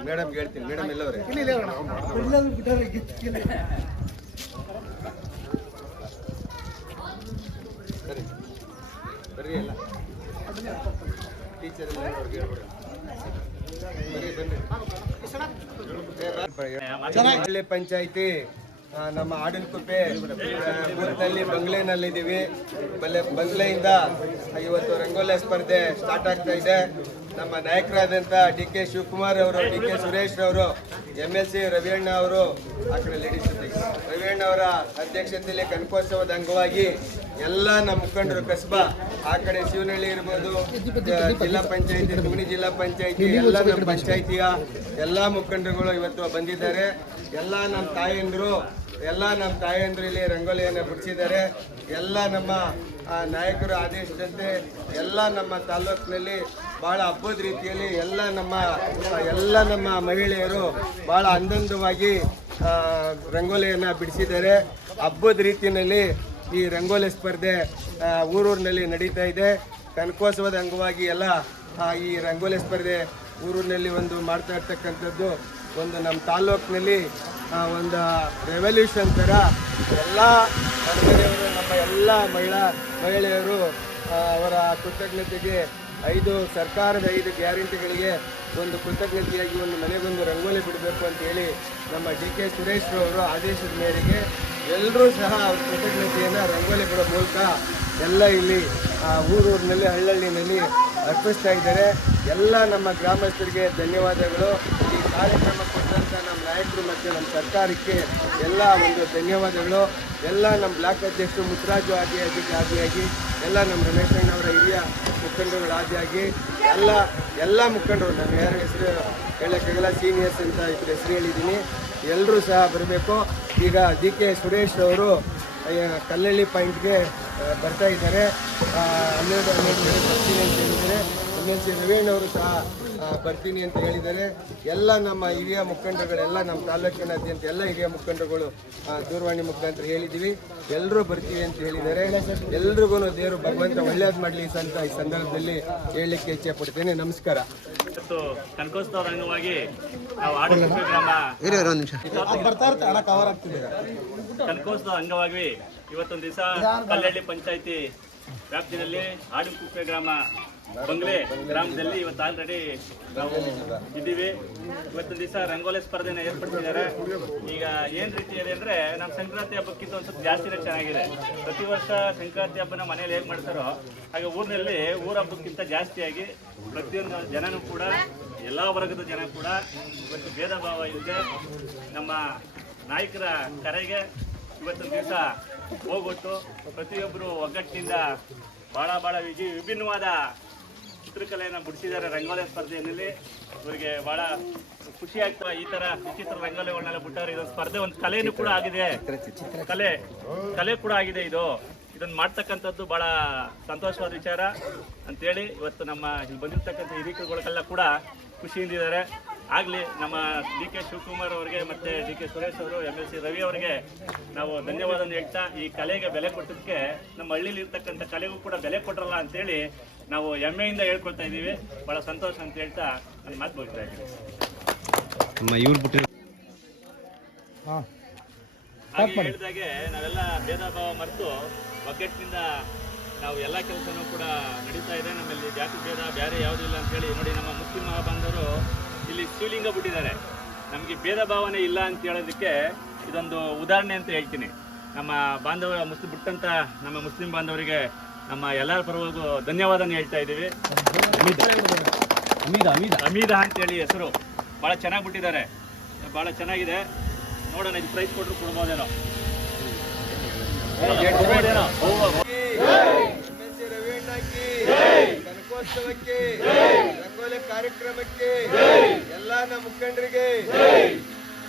ಮೇಡಮ್ ಹೇಳ್ತೀನಿ, ಮೇಡಮ್ ಎಲ್ಲವರೇ ಬರ್ರಿ ಎಲ್ಲ ಟೀಚರ್ ಎಲ್ಲ ಪಂಚಾಯಿತಿ ನಮ್ಮ ಆಡಲ್ಕುಪ್ಪೆ ಬೂತ್ನಲ್ಲಿ ಬಂಗ್ಲೆನಲ್ಲಿದ್ದೀವಿ. ಬಂಗ್ಲೆಯಿಂದ ಇವತ್ತು ರಂಗೋಲಿ ಸ್ಪರ್ಧೆ ಸ್ಟಾರ್ಟ್ ಆಗ್ತಾ ಇದೆ. ನಮ್ಮ ನಾಯಕರಾದಂಥ ಡಿ ಕೆ ಶಿವಕುಮಾರ್ ಅವರು, ಡಿ ಕೆ ಸುರೇಶ್ ಅವರು, MLC ರವಿಯಣ್ಣ ಅವರು, ಆ ಕಡೆ ಲೇಡೀಸ್ ರವಿಯಣ್ಣ ಅವರ ಅಧ್ಯಕ್ಷತೆಯಲ್ಲಿ ಕನಕೋತ್ಸವದ ಅಂಗವಾಗಿ ಎಲ್ಲ ನಮ್ಮ ಮುಖಂಡರು ಕಸಬಾ, ಆ ಕಡೆ ಶಿವನಹಳ್ಳಿ ಇರ್ಬೋದು, ಜಿಲ್ಲಾ ಪಂಚಾಯತಿ, ತುಮನಿ ಜಿಲ್ಲಾ ಪಂಚಾಯತಿ, ಎಲ್ಲ ನಮ್ಮ ಪಂಚಾಯತಿಯ ಎಲ್ಲ ಮುಖಂಡರುಗಳು ಇವತ್ತು ಬಂದಿದ್ದಾರೆ. ಎಲ್ಲ ನಮ್ಮ ತಾಯಂದ್ರು ಇಲ್ಲಿ ರಂಗೋಲಿಯನ್ನು ಬಿಡಿಸಿದ್ದಾರೆ. ಎಲ್ಲ ನಮ್ಮ ನಾಯಕರ ಆದೇಶದಂತೆ ಎಲ್ಲ ನಮ್ಮ ತಾಲೂಕಿನಲ್ಲಿ ಭಾಳ ಹಬ್ಬದ ರೀತಿಯಲ್ಲಿ ಎಲ್ಲ ನಮ್ಮ ಮಹಿಳೆಯರು ಭಾಳ ಅಂದಂದವಾಗಿ ರಂಗೋಲಿಯನ್ನು ಬಿಡಿಸಿದ್ದಾರೆ. ಹಬ್ಬದ ರೀತಿಯಲ್ಲಿ ಈ ರಂಗೋಲಿ ಸ್ಪರ್ಧೆ ಊರೂರಿನಲ್ಲಿ ನಡೀತಾ ಇದೆ. ಕನಕೋತ್ಸವದ ಅಂಗವಾಗಿ ಎಲ್ಲ ಈ ರಂಗೋಲಿ ಸ್ಪರ್ಧೆ ಊರಿನಲ್ಲಿ ಒಂದು ಮಾಡ್ತಾ ಇರ್ತಕ್ಕಂಥದ್ದು ಒಂದು ನಮ್ಮ ತಾಲೂಕಿನಲ್ಲಿ ಒಂದು ರೆವಲ್ಯೂಷನ್ ಥರ ಎಲ್ಲ ಮಹಿಳೆಯರು, ನಮ್ಮ ಎಲ್ಲ ಮಹಿಳೆಯರು ಅವರ ಕೃತಜ್ಞತೆಗೆ ಸರ್ಕಾರದ 5 ಗ್ಯಾರಂಟಿಗಳಿಗೆ ಒಂದು ಕೃತಜ್ಞತೆಯಾಗಿ ಒಂದು ಮನೆಗೊಂದು ರಂಗೋಲಿ ಬಿಡಬೇಕು ಅಂತೇಳಿ ನಮ್ಮ ಡಿ ಕೆ ಸುರೇಶ್ ಅವರು ಆದೇಶದ ಮೇರೆಗೆ ಎಲ್ಲರೂ ಸಹ ಅವ್ರ ಕೃತಜ್ಞತೆಯನ್ನು ರಂಗೋಲಿ ಬಿಡೋ ಮೂಲಕ ಎಲ್ಲ ಇಲ್ಲಿ ಊರೂರಿನಲ್ಲಿ ಹಳ್ಳಿನಲ್ಲಿ ಅರ್ಪಿಸ್ತಾ ಇದ್ದಾರೆ. ಎಲ್ಲ ನಮ್ಮ ಗ್ರಾಮಸ್ಥರಿಗೆ ಧನ್ಯವಾದಗಳು. ಈ ಕಾರ್ಯಕ್ರಮ ಕೊಟ್ಟಂಥ ನಮ್ಮ ನಾಯಕರು ಮತ್ತು ನಮ್ಮ ಸರ್ಕಾರಕ್ಕೆ ಎಲ್ಲ ಒಂದು ಧನ್ಯವಾದಗಳು. ಎಲ್ಲ ನಮ್ಮ ಬ್ಲಾಕ್ ಅಧ್ಯಕ್ಷರು ಮುತ್ತರಾಜು ಆದಿಯಾಗಿ ಎಲ್ಲ ನಮ್ಮ ರಮೇಶಣ್ಣವರ ಹಿರಿಯ ಮುಖಂಡರುಗಳು ಆದಿಯಾಗಿ ಎಲ್ಲ ಮುಖಂಡರು, ನಾನು ಯಾರ ಹೆಸರು ಹೇಳೋಕ್ಕಾಗಲ್ಲ, ಸೀನಿಯರ್ಸ್ ಅಂತ ಇಬ್ಬರು ಹೆಸರು ಹೇಳಿದ್ದೀನಿ, ಎಲ್ಲರೂ ಸಹ ಬರಬೇಕು. ಈಗ ಡಿ ಕೆ ಸುರೇಶ್ ಅವರು ಕಲ್ಲಳ್ಳಿ ಪಾಯಿಂಟ್ಗೆ ಬರ್ತಾ ಇದ್ದಾರೆ. 12 ಬರ್ತೀನಿ ಅಂತ ಹೇಳಿದರೆ MLC ರವೀಣ್ಣವರು ಸಹ ಬರ್ತೀನಿ ಅಂತ ಹೇಳಿದ್ದಾರೆ. ಎಲ್ಲ ನಮ್ಮ ಹಿರಿಯ ಮುಖಂಡರುಗಳೆಲ್ಲ ನಮ್ಮ ತಾಲೂಕಿನಾದ್ಯಂತ ಎಲ್ಲ ಹಿರಿಯ ಮುಖಂಡರುಗಳು ದೂರವಾಣಿ ಮುಖಾಂತರ ಹೇಳಿದ್ದೀವಿ, ಎಲ್ಲರೂ ಬರ್ತೀವಿ ಅಂತ ಹೇಳಿದ್ದಾರೆ. ಎಲ್ರಿಗೂ ದೇವರು ಭಗವಂತ ಒಳ್ಳೇದು ಮಾಡಲಿ ಈ ಸಂದರ್ಭದಲ್ಲಿ ಹೇಳಲಿಕ್ಕೆ ಇಚ್ಛೆ ಪಡ್ತೇನೆ. ನಮಸ್ಕಾರ. ಇವತ್ತು ಕನಕೋತ್ಸವದ ಅಂಗವಾಗಿ ನಾವು ಆಡುಕುಪ್ಪೆ ಗ್ರಾಮ ಕನಕೋತ್ಸವದ ಅಂಗವಾಗಿ ಇವತ್ತೊಂದು ದಿವಸ ಕಲ್ಲಳ್ಳಿ ಪಂಚಾಯತಿ ವ್ಯಾಪ್ತಿಯಲ್ಲಿ ಆಡುಕುಪ್ಪೆ ಗ್ರಾಮ ಬಂಗ್ಲೆ ಗ್ರಾಮದಲ್ಲಿ ಇವತ್ತು ಆಲ್ರೆಡಿ ನಾವು ಇದ್ದೀವಿ. ಇವತ್ತೊಂದು ದಿವಸ ರಂಗೋಲಿ ಸ್ಪರ್ಧೆನ ಏರ್ಪಡಿಸಿದ್ದಾರೆ. ಈಗ ಏನು ರೀತಿಯಲ್ಲಿ ಅಂದರೆ ನಮ್ಮ ಸಂಕ್ರಾಂತಿ ಹಬ್ಬಕ್ಕಿಂತ ಒಂದು ಸ್ವಲ್ಪ ಜಾಸ್ತಿನೇ ಚೆನ್ನಾಗಿದೆ. ಪ್ರತಿ ವರ್ಷ ಸಂಕ್ರಾಂತಿ ಹಬ್ಬನ ಮನೇಲಿ ಹೇಗೆ ಮಾಡ್ತಾರೋ ಹಾಗೆ ಊರಿನಲ್ಲಿ ಊರ ಹಬ್ಬಕ್ಕಿಂತ ಜಾಸ್ತಿಯಾಗಿ ಪ್ರತಿಯೊಂದು ಜನನೂ ಕೂಡ ಎಲ್ಲ ವರ್ಗದ ಜನ ಕೂಡ ಇವತ್ತು ಭೇದ ಭಾವ ಇಲ್ಲದೆ ನಮ್ಮ ನಾಯಕರ ಕರೆಗೆ ಇವತ್ತೊಂದು ದಿವಸ ಹೋಗೊಟ್ಟು ಪ್ರತಿಯೊಬ್ಬರು ಒಗ್ಗಟ್ಟಿನಿಂದ ಭಾಳ ವಿಭಿನ್ನವಾದ ಚಿತ್ರಕಲೆಯನ್ನು ಬಿಡಿಸಿದ್ದಾರೆ ರಂಗೋಲಿ ಸ್ಪರ್ಧೆಯಲ್ಲಿ. ಇವರಿಗೆ ಭಾಳ ಖುಷಿ ಆಗ್ತದೆ. ಈ ಥರ ವಿಚಿತ್ರ ರಂಗೋಲಿಗಳನ್ನೆಲ್ಲ ಬಿಟ್ಟವ್ರೆ. ಇದೊಂದು ಸ್ಪರ್ಧೆ ಒಂದು ಕಲೆಯೂ ಕೂಡ ಆಗಿದೆ, ಕಲೆ ಕೂಡ ಆಗಿದೆ. ಇದನ್ನು ಮಾಡ್ತಕ್ಕಂಥದ್ದು ಭಾಳ ಸಂತೋಷವಾದ ವಿಚಾರ ಅಂತೇಳಿ ಇವತ್ತು ನಮ್ಮ ಇಲ್ಲಿ ಬಂದಿರ್ತಕ್ಕಂಥ ಹಿರಿಕರುಗಳಿಗೆಲ್ಲ ಕೂಡ ಖುಷಿಯಿಂದಿದ್ದಾರೆ. ಆಗಲಿ ನಮ್ಮ ಡಿ ಕೆ ಶಿವಕುಮಾರ್ ಅವರಿಗೆ ಮತ್ತು ಡಿ ಕೆ ಸುರೇಶ್ ಅವರು, MLC ರವಿ ಅವರಿಗೆ ನಾವು ಧನ್ಯವಾದವನ್ನು ಹೇಳ್ತಾ, ಈ ಕಲೆಗೆ ಬೆಲೆ ಕೊಟ್ಟದಕ್ಕೆ ನಮ್ಮ ಹಳ್ಳಿಲಿ ಇರ್ತಕ್ಕಂಥ ಕಲೆಗೂ ಕೂಡ ಬೆಲೆ ಕೊಟ್ಟರಲ್ಲ ಅಂತೇಳಿ ನಾವು ಹೆಮ್ಮೆಯಿಂದ ಹೇಳ್ಕೊಳ್ತಾ ಇದ್ದೀವಿ. ಭಾಳ ಸಂತೋಷ ಅಂತ ಹೇಳ್ತಾ ನನ್ನ ಮಾತು ಮುಗಿಸ್ತಾ ಇದ್ದೀವಿ. ಹಾಗೆ ಹೇಳಿದಾಗೆ ನಾವೆಲ್ಲ ಭೇದ ಭಾವ ಮರೆತು ಒಗ್ಗಟ್ಟಿನಿಂದ ನಾವು ಎಲ್ಲ ಕೆಲಸನೂ ಕೂಡ ನಡೀತಾ ಇದೆ. ನಮ್ಮಲ್ಲಿ ಜಾತಿ ಭೇದ ಬೇರೆ ಯಾವುದೂ ಇಲ್ಲ ಅಂತೇಳಿ ನೋಡಿ. ನಮ್ಮ ಮುಸ್ಲಿಂ ಬಾಂಧವರು ಇಲ್ಲಿ ಶಿವಲಿಂಗ ಬಿಟ್ಟಿದ್ದಾರೆ. ನಮಗೆ ಭೇದ ಭಾವನೆ ಇಲ್ಲ ಅಂತ ಹೇಳೋದಕ್ಕೆ ಇದೊಂದು ಉದಾಹರಣೆ ಅಂತ ಹೇಳ್ತೀನಿ. ನಮ್ಮ ಬಾಂಧವ ಬಿಟ್ಟಂತ ನಮ್ಮ ಮುಸ್ಲಿಂ ಬಾಂಧವರಿಗೆ ನಮ್ಮ ಎಲ್ಲರ ಪರವಾಗೂ ಧನ್ಯವಾದನ ಹೇಳ್ತಾ ಇದ್ದೀವಿ. ಹಮೀದಾ ಅಂತೇಳಿ ಹೆಸರು ಭಾಳ ಚೆನ್ನಾಗಿ ಬಿಟ್ಟಿದ್ದಾರೆ, ಭಾಳ ಚೆನ್ನಾಗಿದೆ. ನೋಡೋಣ, ಇದು ಪ್ರೈಸ್ ಕೊಟ್ಟರು ಕೊಡ್ಬೋದೇನೋ. ಕನಕೋತ್ಸವಕ್ಕೆ, ರಂಗೋಲಿ ಕಾರ್ಯಕ್ರಮಕ್ಕೆ ಎಲ್ಲ ನಮ್ಮ ಮುಖಂಡರಿಗೆ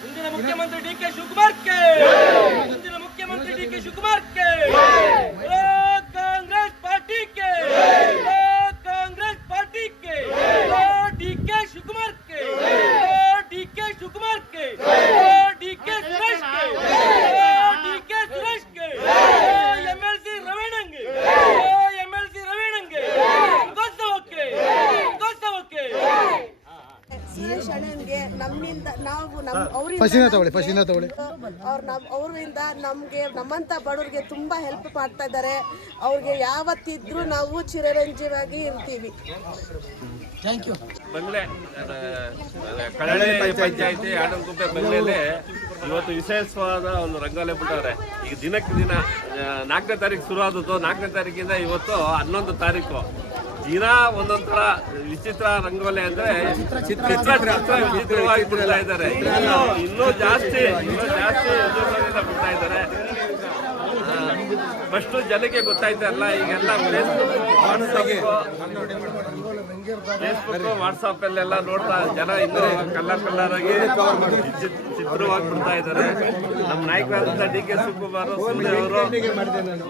ಮುಂದಿನ ಮುಖ್ಯಮಂತ್ರಿ ಡಿ ಕೆ ಶಿವಕುಮಾರ್ಗೆ, ಮುಂದಿನ ಮುಖ್ಯಮಂತ್ರಿ ಡಿ ಕೆ ಶಿವಕುಮಾರ್ಗೆ, ಕಾಂಗ್ರೆಸ್ ಪಾರ್ಟಿಗೆ, ಕಾಂಗ್ರೆಸ್ ಪಾರ್ಟಿಗೆ, ಡಿ ಕೆ ಶಿವಕುಮಾರ್ಗೆ, ಡಿ ಕೆ ಶಿವಕುಮಾರ್ಗೆ, ಡಿ ಕೆ ಸುರೇಶ್ಗೆ, ಡಿ ಕೆ ಸುರೇಶ್ಗೆ, MLC ರವೀಣಂಗೆ, MLC ರವೀಣಂಗೆ, ಗೋತ್ಸವಕ್ಕೆ ಸುರೇಶ್ ಅಣ್ಣನ್ಗೆ ನಮ್ಮಿಂದ ನಾವು ಅವರಿಂದ ನಮಗೆ ನಮ್ಮಂಥ ಬಡವರಿಗೆ ತುಂಬ ಹೆಲ್ಪ್ ಮಾಡ್ತಾ ಇದ್ದಾರೆ. ಅವ್ರಿಗೆ ಯಾವತ್ತಿದ್ರೂ ನಾವು ಚಿರರಂಜೀವಾಗಿ ಇರ್ತೀವಿ. Thank you. ಬಂಗ್ಲೆ ಕಳ್ಳಳ್ಳಿ ಪಂಚಾಯತಿ ಆಡಂಕುಪ್ಪೆ ಬಂಗ್ಲೆಯಲ್ಲಿ ಇವತ್ತು ವಿಶೇಷವಾದ ಒಂದು ರಂಗೋಲಿ ಬಿಟ್ಟವ್ರೆ. ಈಗ ದಿನಕ್ಕೆ ದಿನ 4ನೇ ತಾರೀಕು ಶುರು ಆದದ್ದು. 4ನೇ ತಾರೀಕಿಂದ ಇವತ್ತು 11 ತಾರೀಕು ದಿನ ಒಂದೊಂಥರ ವಿಚಿತ್ರ ರಂಗೋಲಿ ಅಂದ್ರೆ ವಿಚಿತ್ರವಾಗಿ ಬಿಡ್ತಾ ಇದ್ದಾರೆ. ಇನ್ನೂ ಜಾಸ್ತಿ ಬಿಡ್ತಾ ಇದ್ದಾರೆ. ಫಸ್ಟ್ ಜನಕ್ಕೆ ಗೊತ್ತಾಯ್ತಲ್ಲ, ಈಗೆಲ್ಲ ಫೇಸ್ಬುಕ್ ವಾಟ್ಸಾಪ್ ಅಲ್ಲೆಲ್ಲ ನೋಡ್ತಾ ಜನ ಇನ್ನೂ ಕಲರ್ ಆಗಿ ಚಿತ್ರವಾಗಿ ಬಿಡ್ತಾ ಇದ್ದಾರೆ. ನಮ್ಮ ನಾಯಕರಾದಂಥ ಡಿ ಕೆ ಶಿವಕುಮಾರ್ ಅವರು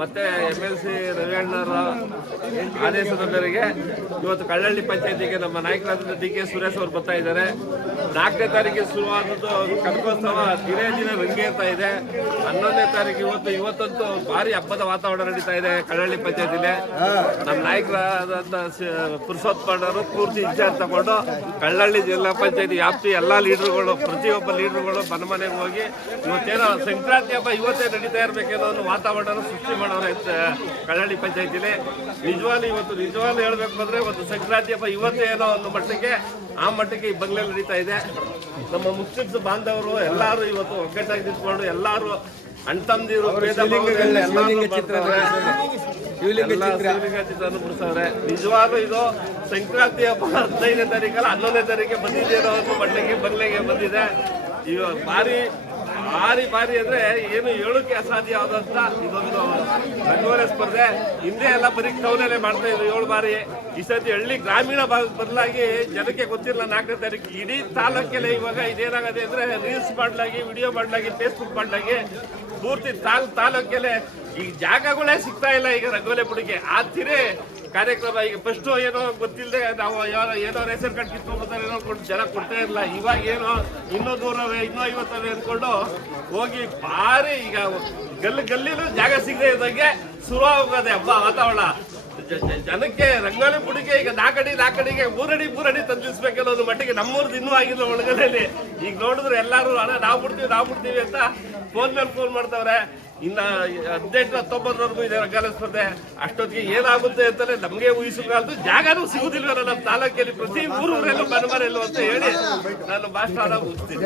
ಮತ್ತೆ MLC ರವಿಯಣ್ಣರ ಆದೇಶದ ಮೇರೆಗೆ ಇವತ್ತು ಕಳ್ಳಳ್ಳಿ ಪಂಚಾಯತಿಗೆ ನಮ್ಮ ನಾಯಕರಾದಂಥ ಡಿ ಕೆ ಸುರೇಶ್ ಅವರು ಬರ್ತಾ ಇದ್ದಾರೆ. 4ನೇ ತಾರೀಕಿಗೆ ಶುರುವಾದದ್ದು ಕನಕೋತ್ಸವ ದಿನೇ ರಂಗೇರ್ತಾ ಇದೆ. 11ನೇ ತಾರೀಕು ಇವತ್ತಂತೂ ಭಾರಿ ಹಬ್ಬದ ವಾತಾವರಣ ನಡೀತಾ ಇದೆ ಕಳ್ಳಳ್ಳಿ ಪಂಚಾಯತಿಲಿ. ನಮ್ಮ ನಾಯಕರಾದಂಥ ಪುರುಷೋತ್ತಮಣ್ಣವರು ಪೂರ್ತಿ ಇನ್ಚಾರ್ಜ್ ತಗೊಂಡು ಕಳ್ಳಳ್ಳಿ ಜಿಲ್ಲಾ ಪಂಚಾಯತಿ ವ್ಯಾಪ್ತಿ ಎಲ್ಲ ಲೀಡರ್ಗಳು, ಪ್ರತಿಯೊಬ್ಬ ಲೀಡರ್ಗಳು ಮನೆಗೆ ಹೋಗಿ ಇವತ್ತೇನೋ ಸಂಕ್ರಾಂತಿ ಹಬ್ಬ ಇವತ್ತೇ ನಡೀತಾ ಇರಬೇಕೇನೋ ಒಂದು ವಾತಾವರಣ ಸೃಷ್ಟಿ ಮಾಡೋರು ಕಳ್ಳಳ್ಳಿ ಪಂಚಾಯತಿಲಿ. ನಿಜವಾಗ್ಲೂ ಹೇಳ್ಬೇಕು ಬಂದ್ರೆ ಒಂದು ಸಂಕ್ರಾಂತಿ ಹಬ್ಬ ಇವತ್ತೇ ಏನೋ ಒಂದು ಮಟ್ಟಕ್ಕೆ ಆ ಮಟ್ಟಕ್ಕೆ ಈ ಬಂಗ್ಲೆಯಲ್ಲಿ ನಡೀತಾ ಇದೆ. ನಮ್ಮ ಮುಸ್ಲಿಮ್ಸ್ ಬಾಂಧವರು ಎಲ್ಲರೂ ಇವತ್ತು ಒಗ್ಗಟ್ಟಾಗಿ ನಿಂತ್ಕೊಂಡು ಎಲ್ಲರೂ ಅಣ್ತಂದಿರು ಶಿವಲಿಂಗ ಚಿತ್ರವನ್ನು ಬಿಡಿಸವ್ರೆ. ನಿಜವಾಗ್ಲೂ ಇದು ಸಂಕ್ರಾಂತಿ ಹಬ್ಬ 15ನೇ ತಾರೀಕಲ್ಲ 11ನೇ ತಾರೀಕಿಗೆ ಬಂದಿದ್ದೇನೋ ಒಂದು ಮಟ್ಟಿಗೆ ಬಂಗ್ಲೆಗೆ ಬಂದಿದೆ. ಈಗ ಭಾರಿ ಅಂದ್ರೆ ಏನು ಹೇಳೋಕೆ ಅಸಾಧ್ಯವಾದಂತ ಇದೊಂದು ರಂಗೋಲಿ ಸ್ಪರ್ಧೆ. ಹಿಂದೆ ಎಲ್ಲ ಬರೀ ಟೌನಲ್ಲೇ ಮಾಡ್ತಾ ಇದ್ರು 7 ಬಾರಿ. ಈ ಸತಿ ಹಳ್ಳಿ ಗ್ರಾಮೀಣ ಭಾಗದ ಬದಲಾಗಿ ಜನಕ್ಕೆ ಗೊತ್ತಿಲ್ಲ 4ನೇ ತಾರೀಕು ಇಡೀ ತಾಲೂಕಲ್ಲೇ ಇವಾಗ ಇದೇನಾಗದೆ ಅಂದ್ರೆ ರೀಲ್ಸ್ ಮಾಡ್ಲಾಗಿ, ವಿಡಿಯೋ ಮಾಡ್ಲಾಗಿ, ಫೇಸ್ಬುಕ್ ಮಾಡ್ಲಾಗಿ ಪೂರ್ತಿ ತಾಲೂಕಲ್ಲೇ ಈಗ ಜಾಗಗಳೇ ಸಿಗ್ತಾ ಇಲ್ಲ ಈಗ ರಂಗೋಲಿ ಬಿಡಿಗೆ. ಆ ತಿರೇ ಕಾರ್ಯಕ್ರಮ. ಈಗ ಫಸ್ಟ್ ಏನೋ ಗೊತ್ತಿಲ್ಲದೆ ನಾವು ಏನೋ ರೇಷನ್ ಕಾರ್ಡ್ ಕಿತ್ಕೊಂಡ್ಬರ್ತಾರೆ ಏನೋ ಜನ ಕೊಡ್ತಾ ಇರಲಿಲ್ಲ. ಇವಾಗ ಏನೋ ಇನ್ನೂ 100 ಇನ್ನೂ 50 ಅಂದ್ಕೊಂಡು ಹೋಗಿ ಭಾರಿ ಈಗ ಗಲ್ಲಿನೂ ಜಾಗ ಸಿಗದೆ ಇದ್ದಂಗೆ ಶುರು ಆಗೋದೆ ಹಬ್ಬ ವಾತಾವರಣ. ಜನಕ್ಕೆ ರಂಗೋಲಿ ಬುಡಿಗೆ ಈಗ 4 ಅಡಿಗೆ 3 ಅಡಿ ತಂದಿಸ್ಬೇಕನ್ನೋದು ಮಟ್ಟಿಗೆ ನಮ್ಮೂರ್ದು ಇನ್ನೂ ಆಗಿಲ್ಲ ಒಳಗಡೆಯಲ್ಲಿ. ಈಗ ನೋಡಿದ್ರೆ ಎಲ್ಲರೂ ಅಣ್ಣ ನಾವು ಬಿಡ್ತೀವಿ ಅಂತ ಫೋನ್ ಮೇಲೆ ಫೋನ್ ಮಾಡ್ತಾವ್ರೆ. ಇನ್ನ 18-19 ಇದೆ ರಂಗಾಯಣ ಸ್ಪರ್ಧೆ. ಅಷ್ಟೊತ್ತಿಗೆ ಏನಾಗುತ್ತೆ ಅಂತಾನೆ ನಮ್ಗೆ ಊಹಿಸಬಾರ್ದು. ಜಾಗನೂ ಸಿಗುದಿಲ್ವ ನಮ್ಮ ತಾಲೂಕಲ್ಲಿ, ಪ್ರತಿ ಊರಲ್ಲೂ ಮನೆಮನೆಯಲ್ಲೂ ಅಂತ ಹೇಳಿ ನಾನು ಭಾಷಣ ಮುಗಿಸ್ತೀನಿ.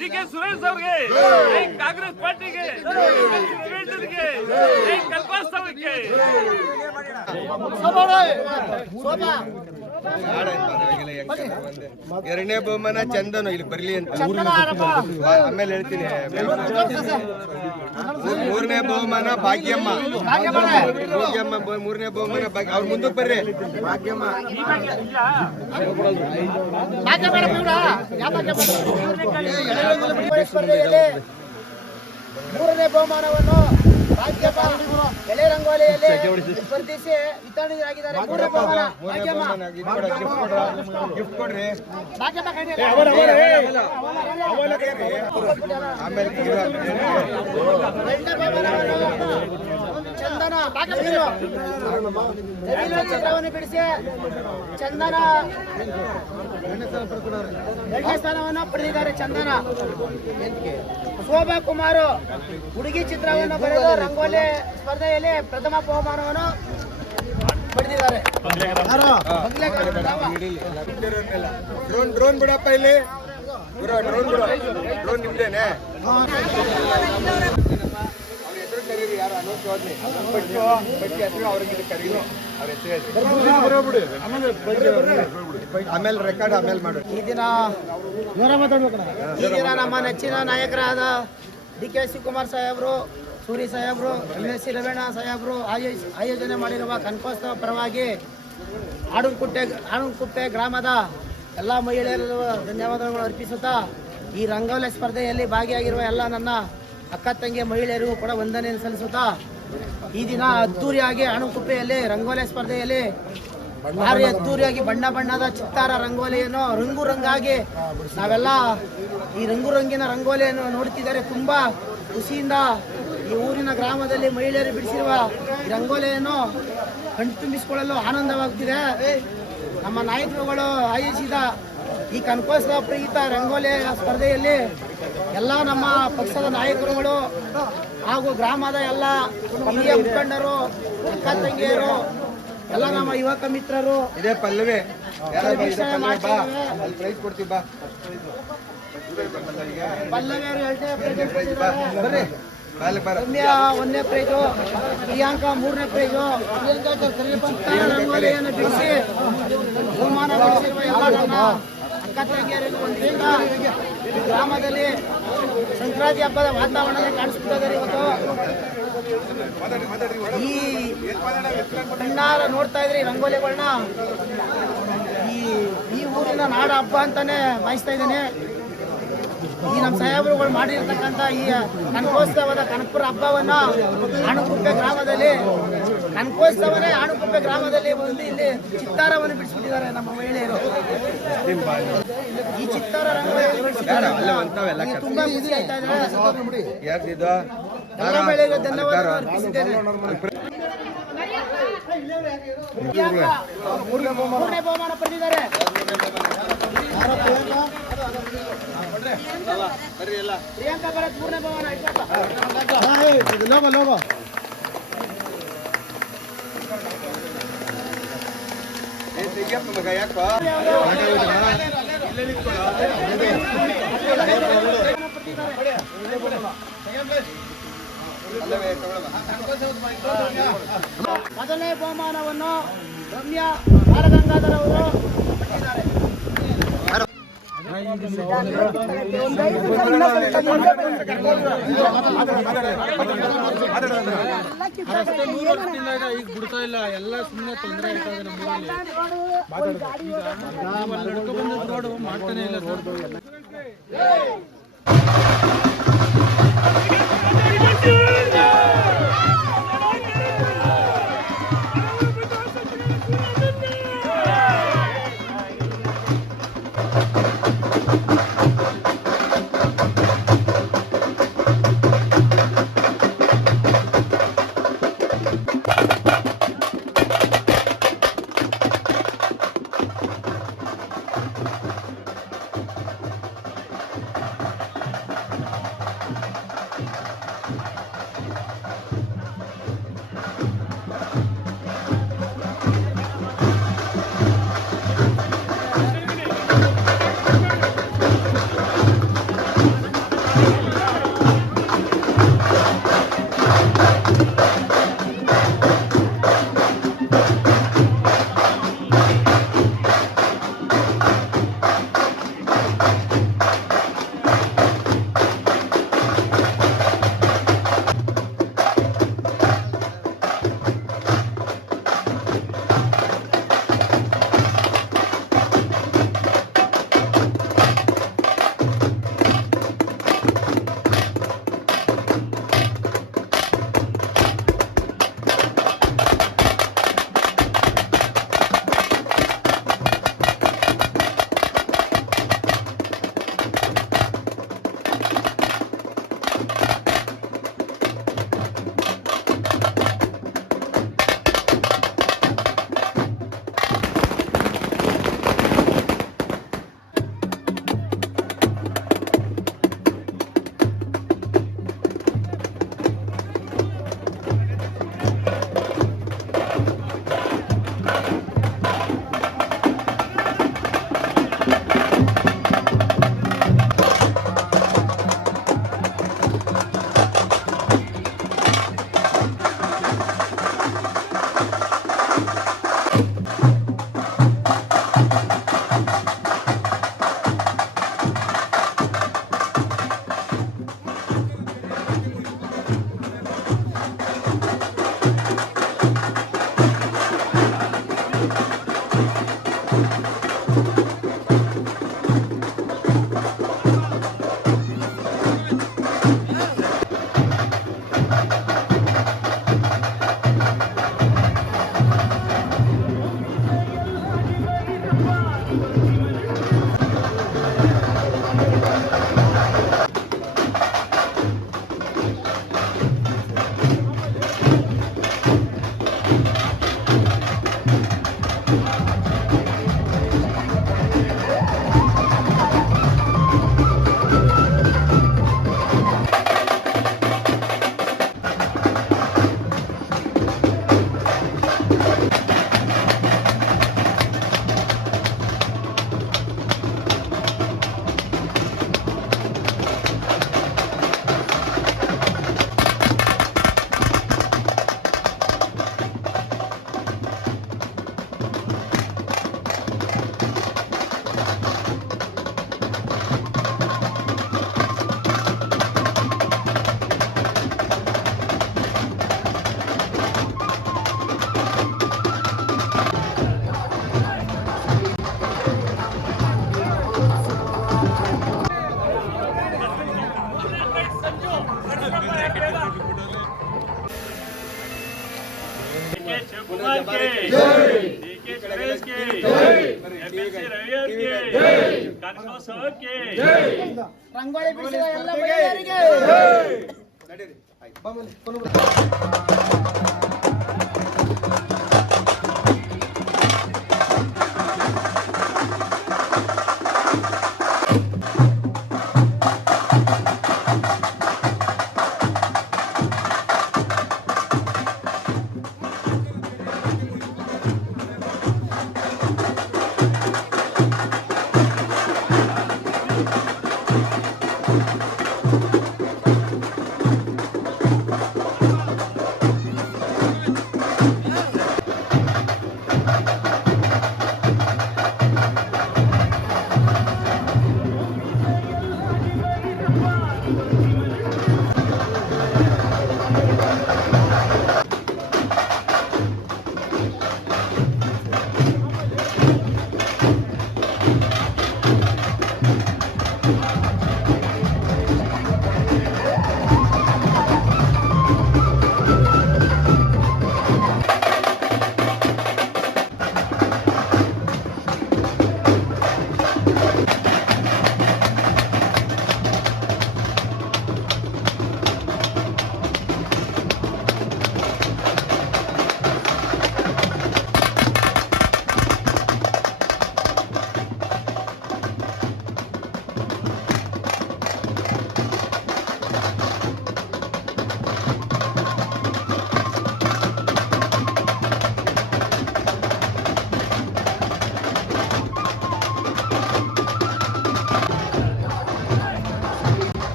ಡಿ.ಕೆ. ಸುರೇಶ್ ಅವ್ರಿಗೆ, ಕಾಂಗ್ರೆಸ್ ಪಾರ್ಟಿಗೆ, ಕಲ್ಪಾಸ್ತವಕ್ಕೆ ಎರಡನೇ ಬಹುಮಾನ ಚಂದನು ಇಲ್ಲಿ ಬರ್ಲಿ ಅಂತ ಆಮೇಲೆ ಹೇಳ್ತೀನಿ. 3ನೇ ಬಹುಮಾನ ಭಾಗ್ಯಮ್ಮ. 3ನೇ ಬಹುಮಾನ ಅವ್ರ ಮುಂದಕ್ಕೆ ಬರ್ರಿ. ಭಾಗ್ಯಮ್ಮ 3ನೇ ಬಹುಮಾನವನ್ನು ಭಾಗ್ಯಮ್ಮ ಎಳೆ ರಂಗೋಲಿಯಲ್ಲಿ ಸ್ಪರ್ಧಿಸಿ ವಿತರಣೆಯಾಗಿದ್ದಾರೆ. 3ನೇ ಬಹುಮಾನ ಭಾಗ್ಯಮ್ಮ. ಗಿಫ್ಟ್ ಕೊಡ್ರಿ. ಚಂದನ ಚಿತ್ರವನ್ನು ಬಿಡಿಸಿ ಚಂದನ 2ನೇ ಸ್ಥಾನವನ್ನು ಪಡೆದಿದ್ದಾರೆ. ಚಂದನ ಶೋಭಾ ಕುಮಾರ್ ಹುಡುಗಿ ಚಿತ್ರವನ್ನು ಬರೆದು ರಂಗೋಲಿ ಸ್ಪರ್ಧೆಯಲ್ಲಿ ಪ್ರಥಮ ಬಹುಮಾನವನ್ನು ಪಡೆದಿದ್ದಾರೆ. ಡ್ರೋನ್ ಬಿಡಪ್ಪ ಇಲ್ಲಿ. ಡ್ರೋನ್ ನಿಮ್ದೇನೆ. ಆಮೇಲೆ ರೆಕಾರ್ಡ್ ಆಮೇಲೆ ಮಾಡಿ. ಈ ದಿನ ನಮ್ಮ ನೆಚ್ಚಿನ ನಾಯಕರಾದ ಡಿ.ಕೆ. ಶಿವಕುಮಾರ್ ಸಾಹೇಬರು, ಸೂರಿ ಸಾಹೇಬರು, MLC ರವೀಣ ಸಾಹೇಬರು ಆಯೋಜನೆ ಮಾಡಿರುವ ಕನಕೋತ್ಸವ ಪರವಾಗಿ ಆಡುಂಕುಪ್ಪೆ ಗ್ರಾಮದ ಎಲ್ಲ ಮಹಿಳೆಯರು ಧನ್ಯವಾದಗಳು ಅರ್ಪಿಸುತ್ತಾ, ಈ ರಂಗೋಲಿ ಸ್ಪರ್ಧೆಯಲ್ಲಿ ಭಾಗಿಯಾಗಿರುವ ಎಲ್ಲ ನನ್ನ ಅಕ್ಕ ತಂಗಿ ಮಹಿಳೆಯರಿಗೂ ಕೂಡ ವಂದನೆಯನ್ನು ಸಲ್ಲಿಸುತ್ತಾ, ಈ ದಿನ ಅದ್ದೂರಿಯಾಗಿ ಆಡುಂಕುಪ್ಪೆಯಲ್ಲಿ ರಂಗೋಲಿ ಸ್ಪರ್ಧೆಯಲ್ಲಿ ಭಾರಿ ಅದ್ದೂರಿಯಾಗಿ ಬಣ್ಣದ ಚಿತ್ತಾರ ರಂಗೋಲಿಯನ್ನು ರಂಗಾಗಿ ನಾವೆಲ್ಲ ಈ ರಂಗಿನ ರಂಗೋಲಿಯನ್ನು ನೋಡ್ತಿದ್ದಾರೆ. ತುಂಬ ಖುಷಿಯಿಂದ ಈ ಊರಿನ ಗ್ರಾಮದಲ್ಲಿ ಮಹಿಳೆಯರು ಬಿಡಿಸಿರುವ ಈ ರಂಗೋಲಿಯನ್ನು ಕಣ್ತುಂಬಿಸಿಕೊಳ್ಳಲು ಆನಂದವಾಗುತ್ತಿದೆ. ನಮ್ಮ ನಾಯಕರುಗಳು ಆಯೋಜಿಸಿದ ಈ ಕನಕೋತ್ಸವ ಪ್ರೀತ ರಂಗೋಲಿ ಸ್ಪರ್ಧೆಯಲ್ಲಿ ಎಲ್ಲ ನಮ್ಮ ಪಕ್ಷದ ನಾಯಕರುಗಳು ಹಾಗೂ ಗ್ರಾಮದ ಎಲ್ಲ ಹಿರಿಯ ಮುಖಂಡರು, ಅಕ್ಕ ತಂಗಿಯರು, ಎಲ್ಲ ನಮ್ಮ ಯುವಕ ಮಿತ್ರರು ಇದೇ ಪಲ್ಲವಿ ಪ್ರೈಸ್ ಕೊಡ್ತೀವಿ ಬಾ. ಪಲ್ಲವಿಯವರು 2ನೇ ಪ್ರೈಜ್ ಬರ್ರಿ. ರಮ್ಯಾ 1ನೇ ಪ್ರೈಜು, ಪ್ರಿಯಾಂಕಾ 3ನೇ ಪ್ರೈಜು. ರಂಗೋಲಿಯನ್ನು ಬಿಡಿಸಿ ಬಹುಮಾನ ಗಳಿಸಿರುವ ಎಲ್ಲ ನನ್ನ ಅಕ್ಕ ತಂಗಿಯರಿಗೂ ಒಂದರಿಂದ ಈ ಗ್ರಾಮದಲ್ಲಿ ಸಂಕ್ರಾಂತಿ ಹಬ್ಬದ ವಾತಾವರಣ ಕಾಣಿಸ್ತಿದ್ದಾರೆ. ಇವತ್ತು ಈ ಕಣ್ಣಾರ ನೋಡ್ತಾ ಇದ್ರಿ ರಂಗೋಲಿಗಳನ್ನ. ಈ ಊರಿನ ನಾಡ ಹಬ್ಬ ಅಂತಾನೆ ಭಾವಿಸ್ತಾ ಇದ್ದೇನೆ. ಈ ನಮ್ಮ ಸಾಹೇಬರುಗಳು ಮಾಡಿರ್ತಕ್ಕಂಥ ಈ ಕನಕೋತ್ಸವದ ಕನಕಪುರ ಹಬ್ಬವನ್ನ ಆಡುಂಕುಪ್ಪೆ ಗ್ರಾಮದಲ್ಲಿ ಬಂದು ಇಲ್ಲಿ ಚಿತ್ತಾರವನ್ನು ಬಿಡಿಸ್ಬಿಟ್ಟಿದ್ದಾರೆ ನಮ್ಮ ಮಹಿಳೆಯರು. ಈ ಚಿತ್ತಾರ ರಂಗೋಲಿ ತುಂಬಾ ಖುಷಿ ಆಯ್ತಾ ಇದೆ. ಎಲ್ಲ ಮಹಿಳೆಯರಿಗೆ ಧನ್ಯವಾದ ಅರ್ಪಿಸಿದ್ದೇನೆ. 3ನೇ ಬಹುಮಾನ ಪಡೆದಿದ್ದಾರೆ. ಪ್ರಿಯಾಂಕಾ ಭರತ್ 3ನೇ ಬಹುಮಾನ. ಮಗ ಯಾಕೋ ಮೊದಲನೇ ಬಹುಮಾನವನ್ನು ರಮ್ಯಾ ಬಾಲಗಂಗಾಧರ್ ಅವರು ಪಡೆದಿದ್ದಾರೆ. ಈಗ ಬಿಡ್ತಾ ಇಲ್ಲ, ಎಲ್ಲ ಸುಮ್ಮನೆ ತೊಂದರೆ ಆಯ್ತಾ ಇದೆ ನಮ್ಮೂರಲ್ಲಿ. ರೋಡ್ ಮಾಡ್ತಾನೆ ಇಲ್ಲ. ಶಿವಕುಮಾರ್ ಕೆ ಡಿಕೆ ಸುರೇಶ್ ಕೆ ಎಂಎಲ್ಸಿ ರವಿಯರ್ ಕೆ ಕನಕೋತ್ಸವ ಕೆ ರಂಗೋಲಿ ಬಿಡಿಸುವ ಎಲ್ಲ ಮಹಿಳೆಯರಿಗೆ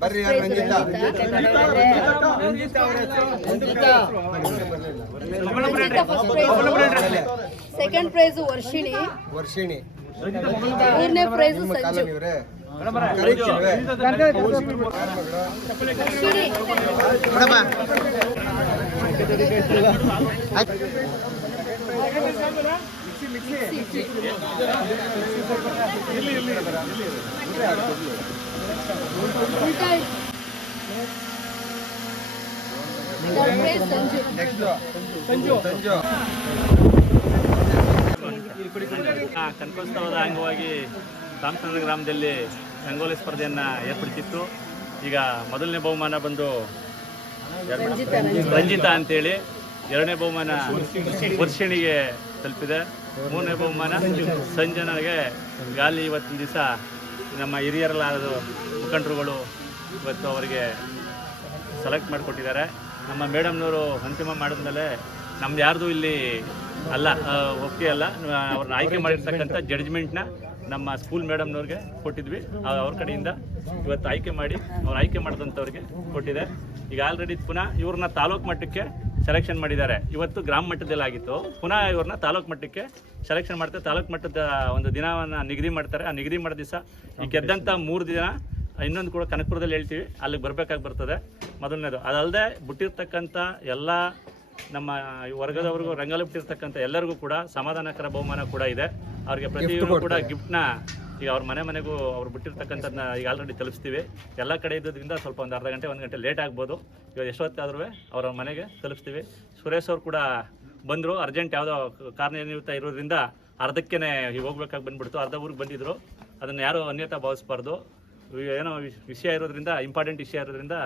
ಬರ್ರಿ ಯಾರು ಸೆಕೆಂಡ್ ಪ್ರೈಸ್ ವರ್ಷಿಣಿ, ವರ್ಷಿಣಿ, ಮೂರನೇ ಪ್ರೈಸ್ ಸಂಜು. ಇವ್ರೆ ಕನಕೋತ್ಸವದ ಅಂಗವಾಗಿ ರಾಮಚಂದ್ರ ಗ್ರಾಮದಲ್ಲಿ ರಂಗೋಲಿ ಸ್ಪರ್ಧೆಯನ್ನು ಏರ್ಪಡಿಸಿತ್ತು. ಈಗ ಮೊದಲನೇ ಬಹುಮಾನ ಬಂದು ರಂಜಿತಾ ಅಂತೇಳಿ, ಎರಡನೇ ಬಹುಮಾನ ವರ್ಷಿಣಿಗೆ ತಲುಪಿದೆ, ಮೂರನೇ ಬಹುಮಾನ ಸಂಜನಗೆ. ಗಾಲಿ ಇವತ್ತಿನ ದಿವಸ ನಮ್ಮ ಹಿರಿಯರಲ್ಲಾದ ಮುಖಂಡರುಗಳು ಇವತ್ತು ಅವರಿಗೆ ಸೆಲೆಕ್ಟ್ ಮಾಡಿಕೊಟ್ಟಿದ್ದಾರೆ. ನಮ್ಮ ಮೇಡಮ್ನವರು ಅಂತಿಮ ಮಾಡಿದ್ಮೇಲೆ ನಮ್ದು ಯಾರ್ದು ಇಲ್ಲಿ ಅಲ್ಲ, ಒಪ್ಪಿಗೆ ಅಲ್ಲ, ಅವ್ರನ್ನ ಆಯ್ಕೆ ಮಾಡಿರ್ತಕ್ಕಂಥ ಜಡ್ಜ್ಮೆಂಟ್ನ ನಮ್ಮ ಸ್ಕೂಲ್ ಮೇಡಮ್ನವ್ರಿಗೆ ಕೊಟ್ಟಿದ್ವಿ. ಅವ್ರ ಕಡೆಯಿಂದ ಇವತ್ತು ಆಯ್ಕೆ ಮಾಡಿ ಅವ್ರು ಆಯ್ಕೆ ಮಾಡಿದಂಥವ್ರಿಗೆ ಕೊಟ್ಟಿದೆ. ಈಗ ಆಲ್ರೆಡಿ ಪುನಃ ಇವ್ರನ್ನ ತಾಲೂಕು ಮಟ್ಟಕ್ಕೆ ಸೆಲೆಕ್ಷನ್ ಮಾಡಿದ್ದಾರೆ. ಇವತ್ತು ಗ್ರಾಮ ಮಟ್ಟದಲ್ಲಿ ಆಗಿತ್ತು, ಪುನಃ ಇವ್ರನ್ನ ತಾಲೂಕು ಮಟ್ಟಕ್ಕೆ ಸೆಲೆಕ್ಷನ್ ಮಾಡ್ತಾರೆ. ತಾಲೂಕು ಮಟ್ಟದ ಒಂದು ದಿನವನ್ನು ನಿಗದಿ ಮಾಡ್ತಾರೆ. ಆ ನಿಗದಿ ಮಾಡಿದ ದಿವಸ ಈ ಗೆದ್ದಂಥ 3 ದಿನ ಇನ್ನೊಂದು ಕೂಡ ಕನಕಪುರದಲ್ಲಿ ಹೇಳ್ತೀವಿ, ಅಲ್ಲಿಗೆ ಬರಬೇಕಾಗಿ ಬರ್ತದೆ ಮೊದಲನೇದು. ಅದಲ್ಲದೆ ಬಿಟ್ಟಿರ್ತಕ್ಕಂಥ ಎಲ್ಲ ನಮ್ಮ ವರ್ಗದವ್ರಿಗೂ ರಂಗೋಲಿ ಬಿಟ್ಟಿರ್ತಕ್ಕಂಥ ಎಲ್ಲರಿಗೂ ಕೂಡ ಸಮಾಧಾನಕರ ಬಹುಮಾನ ಕೂಡ ಇದೆ. ಅವ್ರಿಗೆ ಪ್ರತಿಯೊಬ್ಬರು ಕೂಡ ಗಿಫ್ಟ್ನ ಈಗ ಅವ್ರ ಮನೆಗೂ ಅವ್ರು ಬಿಟ್ಟಿರ್ತಕ್ಕಂಥದ್ದನ್ನ ಈಗ ಆಲ್ರೆಡಿ ತಲುಪಿಸ್ತೀವಿ. ಎಲ್ಲ ಕಡೆ ಇದ್ದದ್ರಿಂದ ಸ್ವಲ್ಪ ಒಂದು ಅರ್ಧ ಗಂಟೆ 1 ಗಂಟೆ ಲೇಟ್ ಆಗ್ಬೋದು. ಇವಾಗ ಎಷ್ಟೊತ್ತಾದ್ರೂ ಅವ್ರ ಮನೆಗೆ ತಲುಪಿಸ್ತೀವಿ. ಸುರೇಶ್ ಅವ್ರು ಕೂಡ ಬಂದರು, ಅರ್ಜೆಂಟ್ ಯಾವುದೋ ಕಾರ್ಯನಿರತ ಇರೋದ್ರಿಂದ ಅರ್ಧಕ್ಕೇ ಈಗ ಹೋಗ್ಬೇಕಾಗಿ ಬಂದುಬಿಡ್ತು. ಅರ್ಧ ಊರಿಗೆ ಬಂದಿದ್ದರು, ಅದನ್ನು ಯಾರೂ ಅನ್ಯತಾ ಭಾವಿಸ್ಬಾರ್ದು. ಏನೋ ವಿಷಯ ಇರೋದ್ರಿಂದ, ಇಂಪಾರ್ಟೆಂಟ್ ವಿಷಯ ಇರೋದ್ರಿಂದ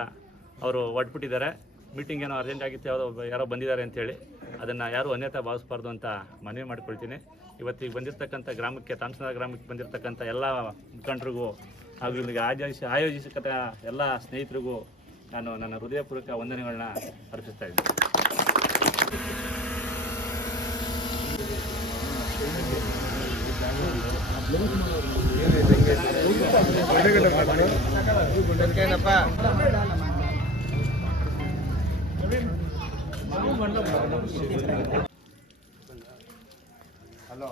ಅವರು ಹೊರಟ್ಬಿಟ್ಟಿದ್ದಾರೆ. ಮೀಟಿಂಗ್ ಏನೋ ಅರ್ಜೆಂಟ್ ಆಗಿತ್ತು, ಯಾರೋ ಬಂದಿದ್ದಾರೆ ಅಂತೇಳಿ, ಅದನ್ನು ಯಾರೂ ಅನ್ಯತಾ ಭಾವಿಸ್ಬಾರ್ದು ಅಂತ ಮನವಿ ಮಾಡ್ಕೊಳ್ತೀನಿ. ಇವತ್ತಿಗೆ ಬಂದಿರತಕ್ಕಂಥ ಗ್ರಾಮಕ್ಕೆ, ತಾಮಸನಗರ ಗ್ರಾಮಕ್ಕೆ ಬಂದಿರತಕ್ಕಂಥ ಎಲ್ಲ ಮುಖಂಡರಿಗೂ ಹಾಗೂ ಇಲ್ಲಿಗೆ ಆಯೋಜಿಸತಕ್ಕ ಎಲ್ಲ ಸ್ನೇಹಿತರಿಗೂ ನಾನು ನನ್ನ ಹೃದಯಪೂರ್ವಕ ವಂದನೆಗಳನ್ನ ಅರ್ಪಿಸ್ತಾ ಇದ್ದೀನಿ. ಹಲೋ